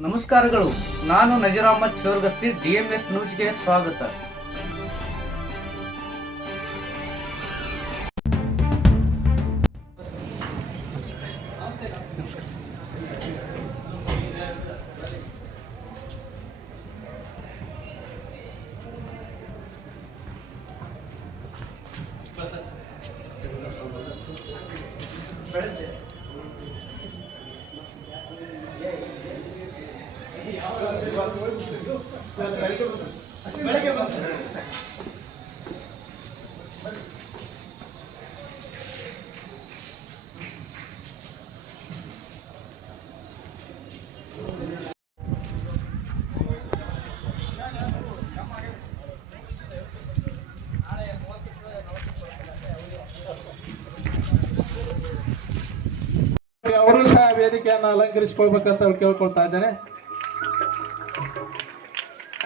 ನಮಸ್ಕಾರಗಳು. ನಾನು ನಜೀರ್ ಅಹಮದ್ ಚೋರ್ಗಸ್ತಿ, DMS ನ್ಯೂಸ್ಗೆ ಸ್ವಾಗತ. ಅವರು ಸಹ ವೇದಿಕೆಯನ್ನು ಅಲಂಕರಿಸಿಕೊಳ್ಬೇಕಂತ ಅವ್ರು ಕೇಳ್ಕೊಳ್ತಾ ಇದ್ದೇನೆ.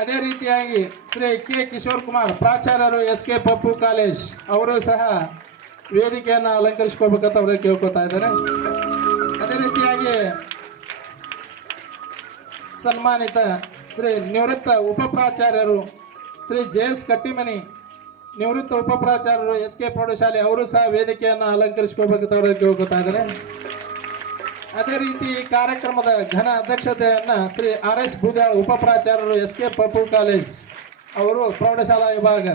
ಅದೇ ರೀತಿಯಾಗಿ ಶ್ರೀ ಕೆ ಕಿಶೋರ್ ಕುಮಾರ್ ಪ್ರಾಚಾರ್ಯರು SK ಪಪ್ಪು ಕಾಲೇಜ್ ಅವರು ಸಹ ವೇದಿಕೆಯನ್ನು ಅಲಂಕರಿಸಿಕೊಳ್ಬೇಕಂತ ಅವ್ರಿಗೆ ಕೇಳ್ಕೊಳ್ತಾ ಇದ್ದಾರೆ. ಅದೇ ರೀತಿಯಾಗಿ ಸನ್ಮಾನಿತ ಶ್ರೀ ನಿವೃತ್ತ ಉಪ ಪ್ರಾಚಾರ್ಯರು ಶ್ರೀ JS ಕಟ್ಟಿಮನಿ ನಿವೃತ್ತ ಉಪ ಪ್ರಾಚಾರ್ಯರು SK ಪ್ರೌಢಶಾಲೆ ಅವರು ಸಹ ವೇದಿಕೆಯನ್ನು ಅಲಂಕರಿಸಿಕೊಳ್ಬೇಕಂತ ಅವ್ರಿಗೆ ಕೇಳ್ಕೊಳ್ತಾ ಇದ್ದಾರೆ. ಅದೇ ರೀತಿ ಕಾರ್ಯಕ್ರಮದ ಘನ ಅಧ್ಯಕ್ಷತೆಯನ್ನ ಶ್ರೀ RS ಬೂದ್ಯಾಳ್ ಉಪ ಪ್ರಾಚಾರ್ಯರು SK ಪಪ್ಪು ಕಾಲೇಜ್ ಅವರು ಪ್ರೌಢಶಾಲಾ ವಿಭಾಗ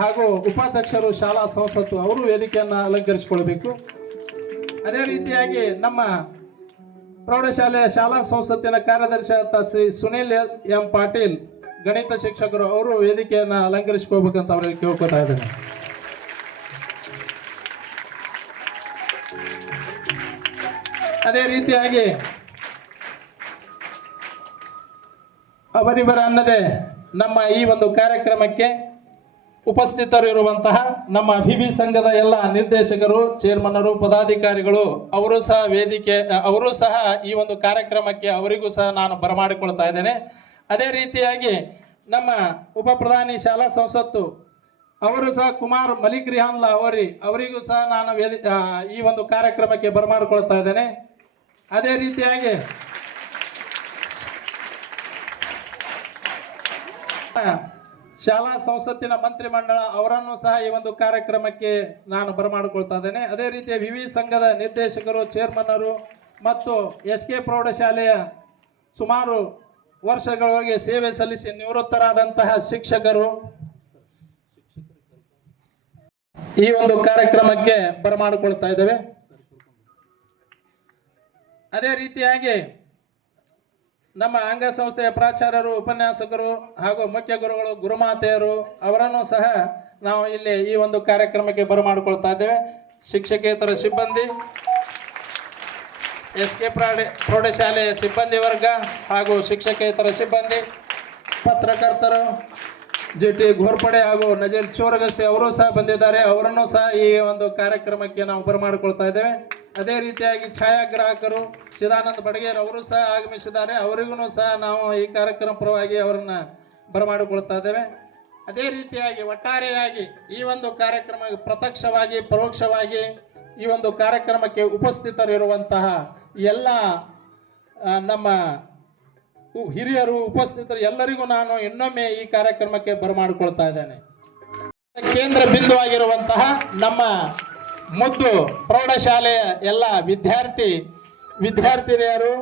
ಹಾಗೂ ಉಪಾಧ್ಯಕ್ಷರು ಶಾಲಾ ಸಂಸತ್ತು ಅವರು ವೇದಿಕೆಯನ್ನು ಅಲಂಕರಿಸಿಕೊಳ್ಬೇಕು. ಅದೇ ರೀತಿಯಾಗಿ ನಮ್ಮ ಪ್ರೌಢಶಾಲೆಯ ಶಾಲಾ ಸಂಸತ್ತಿನ ಕಾರ್ಯದರ್ಶಿ ಆದ ಶ್ರೀ ಸುನಿಲ್ M ಪಾಟೀಲ್ ಗಣಿತ ಶಿಕ್ಷಕರು ಅವರು ವೇದಿಕೆಯನ್ನು ಅಲಂಕರಿಸಿಕೊಳ್ಬೇಕಂತ ಅವರಿಗೆ ಕೇಳ್ಕೊತಾ ಇದ್ದಾರೆ. ಅದೇ ರೀತಿಯಾಗಿ ಅವರಿವರ ಅನ್ನದೇ ನಮ್ಮ ಈ ಒಂದು ಕಾರ್ಯಕ್ರಮಕ್ಕೆ ಉಪಸ್ಥಿತರಿರುವಂತಹ ನಮ್ಮ ಅಭಿವಿ ಸಂಘದ ಎಲ್ಲ ನಿರ್ದೇಶಕರು, ಚೇರ್ಮನ್ನರು, ಪದಾಧಿಕಾರಿಗಳು ಅವರು ಸಹ ಈ ಒಂದು ಕಾರ್ಯಕ್ರಮಕ್ಕೆ ಅವರಿಗೂ ಸಹ ನಾನು ಬರಮಾಡಿಕೊಳ್ತಾ ಇದ್ದೇನೆ. ಅದೇ ರೀತಿಯಾಗಿ ನಮ್ಮ ಉಪ ಪ್ರಧಾನಿ ಶಾಲಾ ಸಂಸತ್ತು ಅವರು ಸಹ ಕುಮಾರ್ ಮಲಿಕ್ ರಿಹಾನ್ ಲಾಹೋರಿ ಅವರಿಗೂ ಸಹ ನಾನು ಈ ಒಂದು ಕಾರ್ಯಕ್ರಮಕ್ಕೆ ಬರಮಾಡಿಕೊಳ್ತಾ ಇದ್ದೇನೆ. ಅದೇ ರೀತಿಯಾಗಿ ಶಾಲಾ ಸಂಸತ್ತಿನ ಮಂತ್ರಿಮಂಡಲ ಅವರನ್ನು ಸಹ ಈ ಒಂದು ಕಾರ್ಯಕ್ರಮಕ್ಕೆ ನಾನು ಬರಮಾಡಿಕೊಳ್ತಾ ಇದ್ದೇನೆ. ಅದೇ ರೀತಿಯ ವಿವಿ ಸಂಘದ ನಿರ್ದೇಶಕರು, ಚೇರ್ಮನ್ನರು ಮತ್ತು SK ಪ್ರೌಢಶಾಲೆಯ ಸುಮಾರು ವರ್ಷಗಳವರೆಗೆ ಸೇವೆ ಸಲ್ಲಿಸಿ ನಿವೃತ್ತರಾದಂತಹ ಶಿಕ್ಷಕರು ಈ ಒಂದು ಕಾರ್ಯಕ್ರಮಕ್ಕೆ ಬರಮಾಡಿಕೊಳ್ತಾ ಇದ್ದೇವೆ. ಅದೇ ರೀತಿಯಾಗಿ ನಮ್ಮ ಅಂಗಸಂಸ್ಥೆಯ ಪ್ರಾಚಾರ್ಯರು, ಉಪನ್ಯಾಸಕರು ಹಾಗೂ ಮುಖ್ಯ ಗುರುಗಳು, ಗುರುಮಾತೆಯರು ಅವರನ್ನು ಸಹ ನಾವು ಇಲ್ಲಿ ಈ ಒಂದು ಕಾರ್ಯಕ್ರಮಕ್ಕೆ ಬರಮಾಡಿಕೊಳ್ತಾ ಇದ್ದೇವೆ. ಶಿಕ್ಷಕೇತರ ಸಿಬ್ಬಂದಿ, SK ಪ್ರೌಢಶಾಲೆಯ ಸಿಬ್ಬಂದಿ ವರ್ಗ ಹಾಗೂ ಶಿಕ್ಷಕೇತರ ಸಿಬ್ಬಂದಿ, ಪತ್ರಕರ್ತರು, JT ಘೋರ್ಪಡೆ ಹಾಗೂ ನಜೀರ್ ಚೋರಗಸ್ತಿ ಅವರು ಸಹ ಬಂದಿದ್ದಾರೆ. ಅವರನ್ನು ಸಹ ಈ ಒಂದು ಕಾರ್ಯಕ್ರಮಕ್ಕೆ ನಾವು ಬರಮಾಡಿಕೊಳ್ತಾ ಇದ್ದೇವೆ. ಅದೇ ರೀತಿಯಾಗಿ ಛಾಯಾಗ್ರಾಹಕರು ಚಿದಾನಂದ ಬಡಗೇರ್ ಅವರು ಸಹ ಆಗಮಿಸಿದ್ದಾರೆ. ಅವರಿಗೂ ಸಹ ನಾವು ಈ ಕಾರ್ಯಕ್ರಮ ಪರವಾಗಿ ಅವರನ್ನ ಬರಮಾಡಿಕೊಳ್ತಾ ಇದ್ದೇವೆ. ಅದೇ ರೀತಿಯಾಗಿ ಒಟ್ಟಾರೆಯಾಗಿ ಈ ಒಂದು ಕಾರ್ಯಕ್ರಮ ಪ್ರತ್ಯಕ್ಷವಾಗಿ ಪರೋಕ್ಷವಾಗಿ ಈ ಒಂದು ಕಾರ್ಯಕ್ರಮಕ್ಕೆ ಉಪಸ್ಥಿತರಿರುವಂತಹ ಎಲ್ಲ ನಮ್ಮ ಹಿರಿಯರು, ಉಪಸ್ಥಿತರು ಎಲ್ಲರಿಗೂ ನಾನು ಇನ್ನೊಮ್ಮೆ ಈ ಕಾರ್ಯಕ್ರಮಕ್ಕೆ ಬರಮಾಡಿಕೊಳ್ತಾ ಇದ್ದೇನೆ. ಕೇಂದ್ರ ಬಿಂದು ಆಗಿರುವಂತಹ ನಮ್ಮ ಮುದ್ದು ಪ್ರೌಢಶಾಲೆಯ ಎಲ್ಲ ವಿದ್ಯಾರ್ಥಿನಿಯರು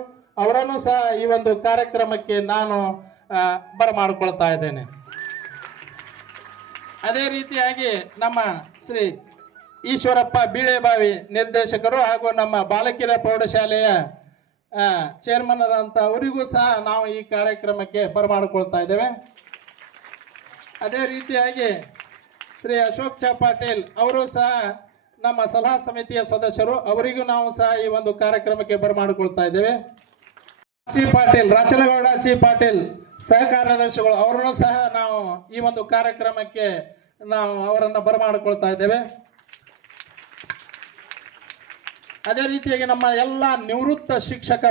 ಅವರನ್ನು ಸಹ ಈ ಒಂದು ಕಾರ್ಯಕ್ರಮಕ್ಕೆ ನಾನು ಬರಮಾಡಿಕೊಳ್ತಾ ಇದ್ದೇನೆ. ಅದೇ ರೀತಿಯಾಗಿ ನಮ್ಮ ಶ್ರೀ ಈಶ್ವರಪ್ಪ ಬೀಳೆಬಾವಿ ನಿರ್ದೇಶಕರು ಹಾಗೂ ನಮ್ಮ ಬಾಲಕಿಯರ ಪ್ರೌಢಶಾಲೆಯ ಚೇರ್ಮನ್ ಅವರಿಗೂ ಸಹ ನಾವು ಈ ಕಾರ್ಯಕ್ರಮಕ್ಕೆ ಬರಮಾಡಿಕೊಳ್ತಾ ಇದ್ದೇವೆ. ಅದೇ ರೀತಿಯಾಗಿ ಶ್ರೀ ಅಶೋಕ್ ಚಾ ಪಾಟೀಲ್ ಅವರು ಸಹ ನಮ್ಮ ಸಲಹಾ ಸಮಿತಿಯ ಸದಸ್ಯರು, ಅವರಿಗೂ ನಾವು ಸಹ ಈ ಒಂದು ಕಾರ್ಯಕ್ರಮಕ್ಕೆ ಬರಮಾಡಿಕೊಳ್ತಾ ಇದ್ದೇವೆ. ರಾಚನಗೌಡ ಸಿ ಪಾಟೀಲ್ ಸಹ ಕಾರ್ಯದರ್ಶಿಗಳು ಅವರನ್ನು ಸಹ ನಾವು ಈ ಒಂದು ಕಾರ್ಯಕ್ರಮಕ್ಕೆ ನಾವು ಅವರನ್ನು ಬರಮಾಡಿಕೊಳ್ತಾ ಇದ್ದೇವೆ. ಅದೇ ರೀತಿಯಾಗಿ ನಮ್ಮ ಎಲ್ಲ ನಿವೃತ್ತ ಶಿಕ್ಷಕ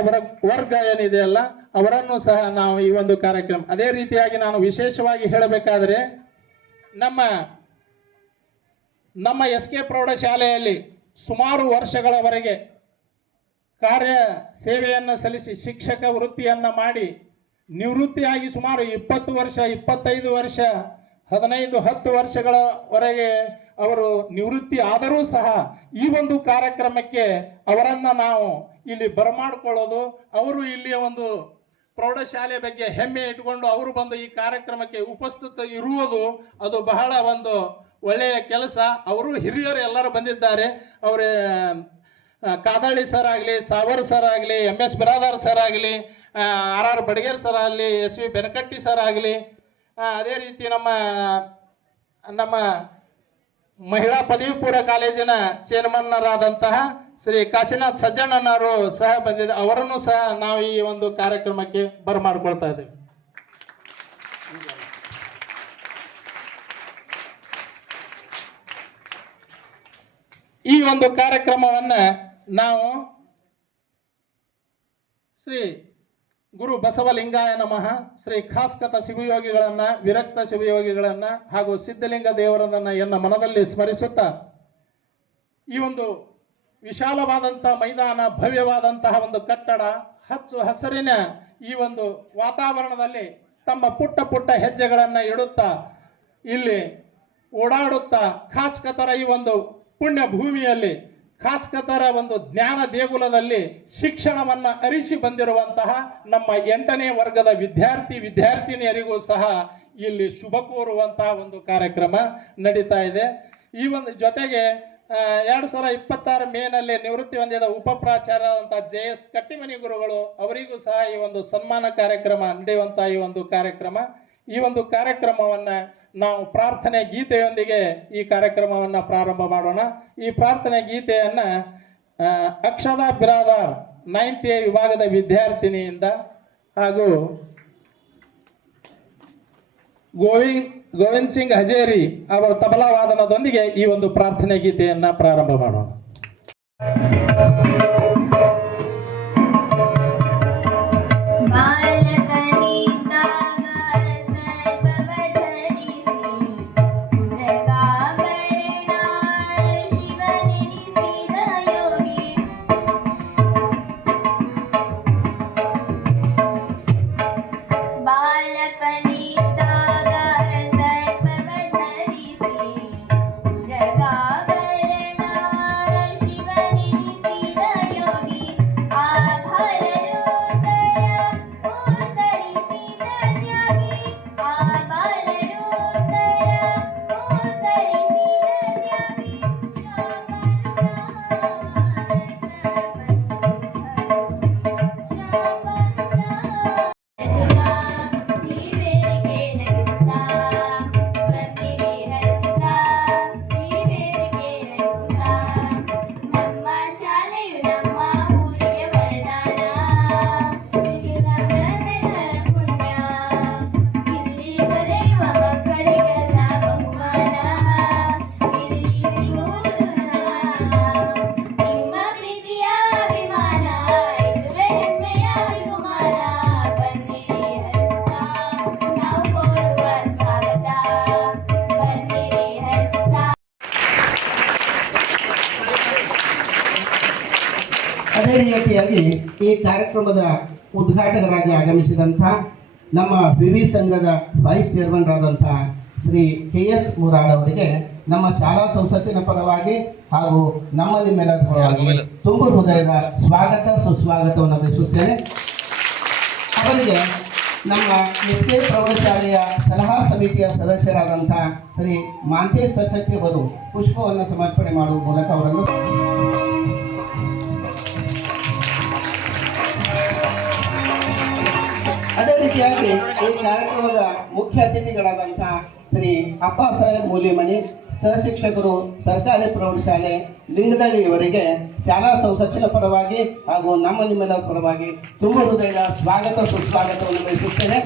ವರ್ಗ ಏನಿದೆಯಲ್ಲ ಅವರನ್ನು ಸಹ ನಾವು ಈ ಒಂದು ಕಾರ್ಯಕ್ರಮ. ಅದೇ ರೀತಿಯಾಗಿ ನಾನು ವಿಶೇಷವಾಗಿ ಹೇಳಬೇಕಾದರೆ ನಮ್ಮ SK ಪ್ರೌಢಶಾಲೆಯಲ್ಲಿ ಸುಮಾರು ವರ್ಷಗಳವರೆಗೆ ಕಾರ್ಯ ಸೇವೆಯನ್ನು ಸಲ್ಲಿಸಿ ಶಿಕ್ಷಕ ವೃತ್ತಿಯನ್ನ ಮಾಡಿ ನಿವೃತ್ತಿಯಾಗಿ ಸುಮಾರು 20 ವರ್ಷ 25 ವರ್ಷ 10 ವರ್ಷಗಳವರೆಗೆ ಅವರು ನಿವೃತ್ತಿ ಆದರೂ ಸಹ ಈ ಒಂದು ಕಾರ್ಯಕ್ರಮಕ್ಕೆ ಅವರನ್ನ ನಾವು ಇಲ್ಲಿ ಬರಮಾಡಿಕೊಳ್ಳೋದು, ಅವರು ಇಲ್ಲಿಯ ಒಂದು ಪ್ರೌಢಶಾಲೆ ಬಗ್ಗೆ ಹೆಮ್ಮೆ ಇಟ್ಕೊಂಡು ಅವರು ಬಂದು ಈ ಕಾರ್ಯಕ್ರಮಕ್ಕೆ ಉಪಸ್ಥಿತ ಇರುವುದು ಅದು ಬಹಳ ಒಂದು ಒಳ್ಳೆಯ ಕೆಲಸ. ಅವರು ಹಿರಿಯರು ಎಲ್ಲರೂ ಬಂದಿದ್ದಾರೆ. ಅವರ ಕಾದಾಳಿ ಸರ್ ಆಗಲಿ, ಸಾವರ್ ಸರ್ ಆಗಲಿ, MS ಬಿರಾದಾರ್ ಸರ್ ಆಗಲಿ, RR ಬಡಗೇರ್ ಸರ್ ಆಗಲಿ, SV ಬೆನಕಟ್ಟಿ ಸರ್ ಆಗಲಿ, ಅದೇ ರೀತಿ ನಮ್ಮ ಮಹಿಳಾ ಪದವಿ ಪೂರ್ವ ಕಾಲೇಜಿನ ಚೇರ್ಮನ್ನರಾದಂತಹ ಶ್ರೀ ಕಾಶಿನಾಥ್ ಸಜ್ಜಣ್ಣನವರು ಸಹ ಬಂದಿದ್ದಾರೆ. ಅವರನ್ನು ಸಹ ನಾವು ಈ ಒಂದು ಕಾರ್ಯಕ್ರಮಕ್ಕೆ ಬರಮಾಡ್ಕೊಳ್ತಾ ಇದ್ದೇವೆ. ಈ ಒಂದು ಕಾರ್ಯಕ್ರಮವನ್ನ ನಾವು ಶ್ರೀ ಗುರು ಬಸವಲಿಂಗಾಯ ನಮಃ, ಶ್ರೀ ಖಾಸ್ಕತ ಶಿವಯೋಗಿಗಳನ್ನ, ವಿರಕ್ತ ಶಿವಯೋಗಿಗಳನ್ನ ಹಾಗೂ ಸಿದ್ಧಲಿಂಗ ದೇವರನ್ನ ಎನ್ನ ಮನದಲ್ಲಿ ಸ್ಮರಿಸುತ್ತಾ ಈ ಒಂದು ವಿಶಾಲವಾದಂಥ ಮೈದಾನ, ಭವ್ಯವಾದಂತಹ ಒಂದು ಕಟ್ಟಡ, ಹಚ್ಚು ಹಸಿರಿನ ಈ ಒಂದು ವಾತಾವರಣದಲ್ಲಿ ತಮ್ಮ ಪುಟ್ಟ ಪುಟ್ಟ ಹೆಜ್ಜೆಗಳನ್ನ ಇಡುತ್ತಾ ಇಲ್ಲಿ ಓಡಾಡುತ್ತಾ ಖಾಸ್ಕತರ ಈ ಒಂದು ಪುಣ್ಯ ಭೂಮಿಯಲ್ಲಿ, ಖಾಸ್ಕತರ ಒಂದು ಜ್ಞಾನ ದೇಗುಲದಲ್ಲಿ ಶಿಕ್ಷಣವನ್ನ ಅರಿಸಿ ಬಂದಿರುವಂತಹ ನಮ್ಮ 8ನೇ ವರ್ಗದ ವಿದ್ಯಾರ್ಥಿನಿಯರಿಗೂ ಸಹ ಇಲ್ಲಿ ಶುಭ ಕೋರುವಂತಹ ಒಂದು ಕಾರ್ಯಕ್ರಮ ನಡೀತಾ ಇದೆ. ಈ ಒಂದು ಜೊತೆಗೆ 2026 ಮೇನಲ್ಲಿ ನಿವೃತ್ತಿ ಹೊಂದಿದ ಉಪ ಪ್ರಾಚಾರ್ಯರಾದಂತಹ JS ಕಟ್ಟಿಮನಿ ಗುರುಗಳು ಅವರಿಗೂ ಸಹ ಈ ಒಂದು ಸನ್ಮಾನ ಕಾರ್ಯಕ್ರಮ ನಡೆಯುವಂತಹ ಈ ಒಂದು ಕಾರ್ಯಕ್ರಮವನ್ನ ನಾವು ಪ್ರಾರ್ಥನೆ ಗೀತೆಯೊಂದಿಗೆ ಈ ಕಾರ್ಯಕ್ರಮವನ್ನ ಪ್ರಾರಂಭ ಮಾಡೋಣ. ಈ ಪ್ರಾರ್ಥನೆ ಗೀತೆಯನ್ನ ಅಕ್ಷತಾ ಬಿರಾದಾರ್ 9th A ವಿಭಾಗದ ವಿದ್ಯಾರ್ಥಿನಿಯಿಂದ ಹಾಗೂ ಗೋವಿಂದ್ ಸಿಂಗ್ ಹಜೇರಿ ಅವರ ತಬಲಾ ವಾದನದೊಂದಿಗೆ ಈ ಒಂದು ಪ್ರಾರ್ಥನೆ ಗೀತೆಯನ್ನ ಪ್ರಾರಂಭ ಮಾಡೋಣ. ಅದೇ ರೀತಿಯಾಗಿ ಈ ಕಾರ್ಯಕ್ರಮದ ಉದ್ಘಾಟಕರಾಗಿ ಆಗಮಿಸಿದಂಥ ನಮ್ಮ ವಿವಿ ಸಂಘದ ವೈಸ್ ಚೇರ್ಮನ್ರಾದಂಥ ಶ್ರೀ KS ಮುರಾಡ್ ಅವರಿಗೆ ನಮ್ಮ ಶಾಲಾ ಸಂಸತ್ತಿನ ಪರವಾಗಿ ಹಾಗೂ ನಮ್ಮ ನಿಮ್ಮೆಲ್ಲರ ಪರವಾಗಿ ತುಂಬ ಹೃದಯದ ಸ್ವಾಗತ ಸುಸ್ವಾಗತವನ್ನು ಬಯಸುತ್ತೇನೆ. ಅವರಿಗೆ ನಮ್ಮ SK ಪ್ರೌಢಶಾಲೆಯ ಸಲಹಾ ಸಮಿತಿಯ ಸದಸ್ಯರಾದಂಥ ಶ್ರೀ ಮಾಂತೇಶ್ ಸರಸಟ್ಟಿ ಅವರು ಪುಷ್ಪವನ್ನು ಸಮರ್ಪಣೆ ಮಾಡುವ ಮೂಲಕ ಅವರನ್ನು ಅದೇ ರೀತಿಯಾಗಿ ಈ ಕಾರ್ಯಕ್ರಮದ ಮುಖ್ಯ ಅತಿಥಿಗಳಾದಂತಹ ಶ್ರೀ ಅಪ್ಪ ಸಾಹೇಬ್ ಮೂಲಿಮನಿ, ಸಹಶಿಕ್ಷಕರು, ಸರ್ಕಾರಿ ಪ್ರೌಢಶಾಲೆ ಲಿಂಗದಳ್ಳಿ ಇವರಿಗೆ ಶಾಲಾ ಸಂಸತ್ತಿನ ಪರವಾಗಿ ಹಾಗೂ ನಮ್ಮ ನಿಮ್ಮೆಲ್ಲರ ಪರವಾಗಿ ತುಂಬ ಹೃದಯದ ಸ್ವಾಗತ ಸುಸ್ವಾಗತವನ್ನು ಬಯಸುತ್ತೇನೆ.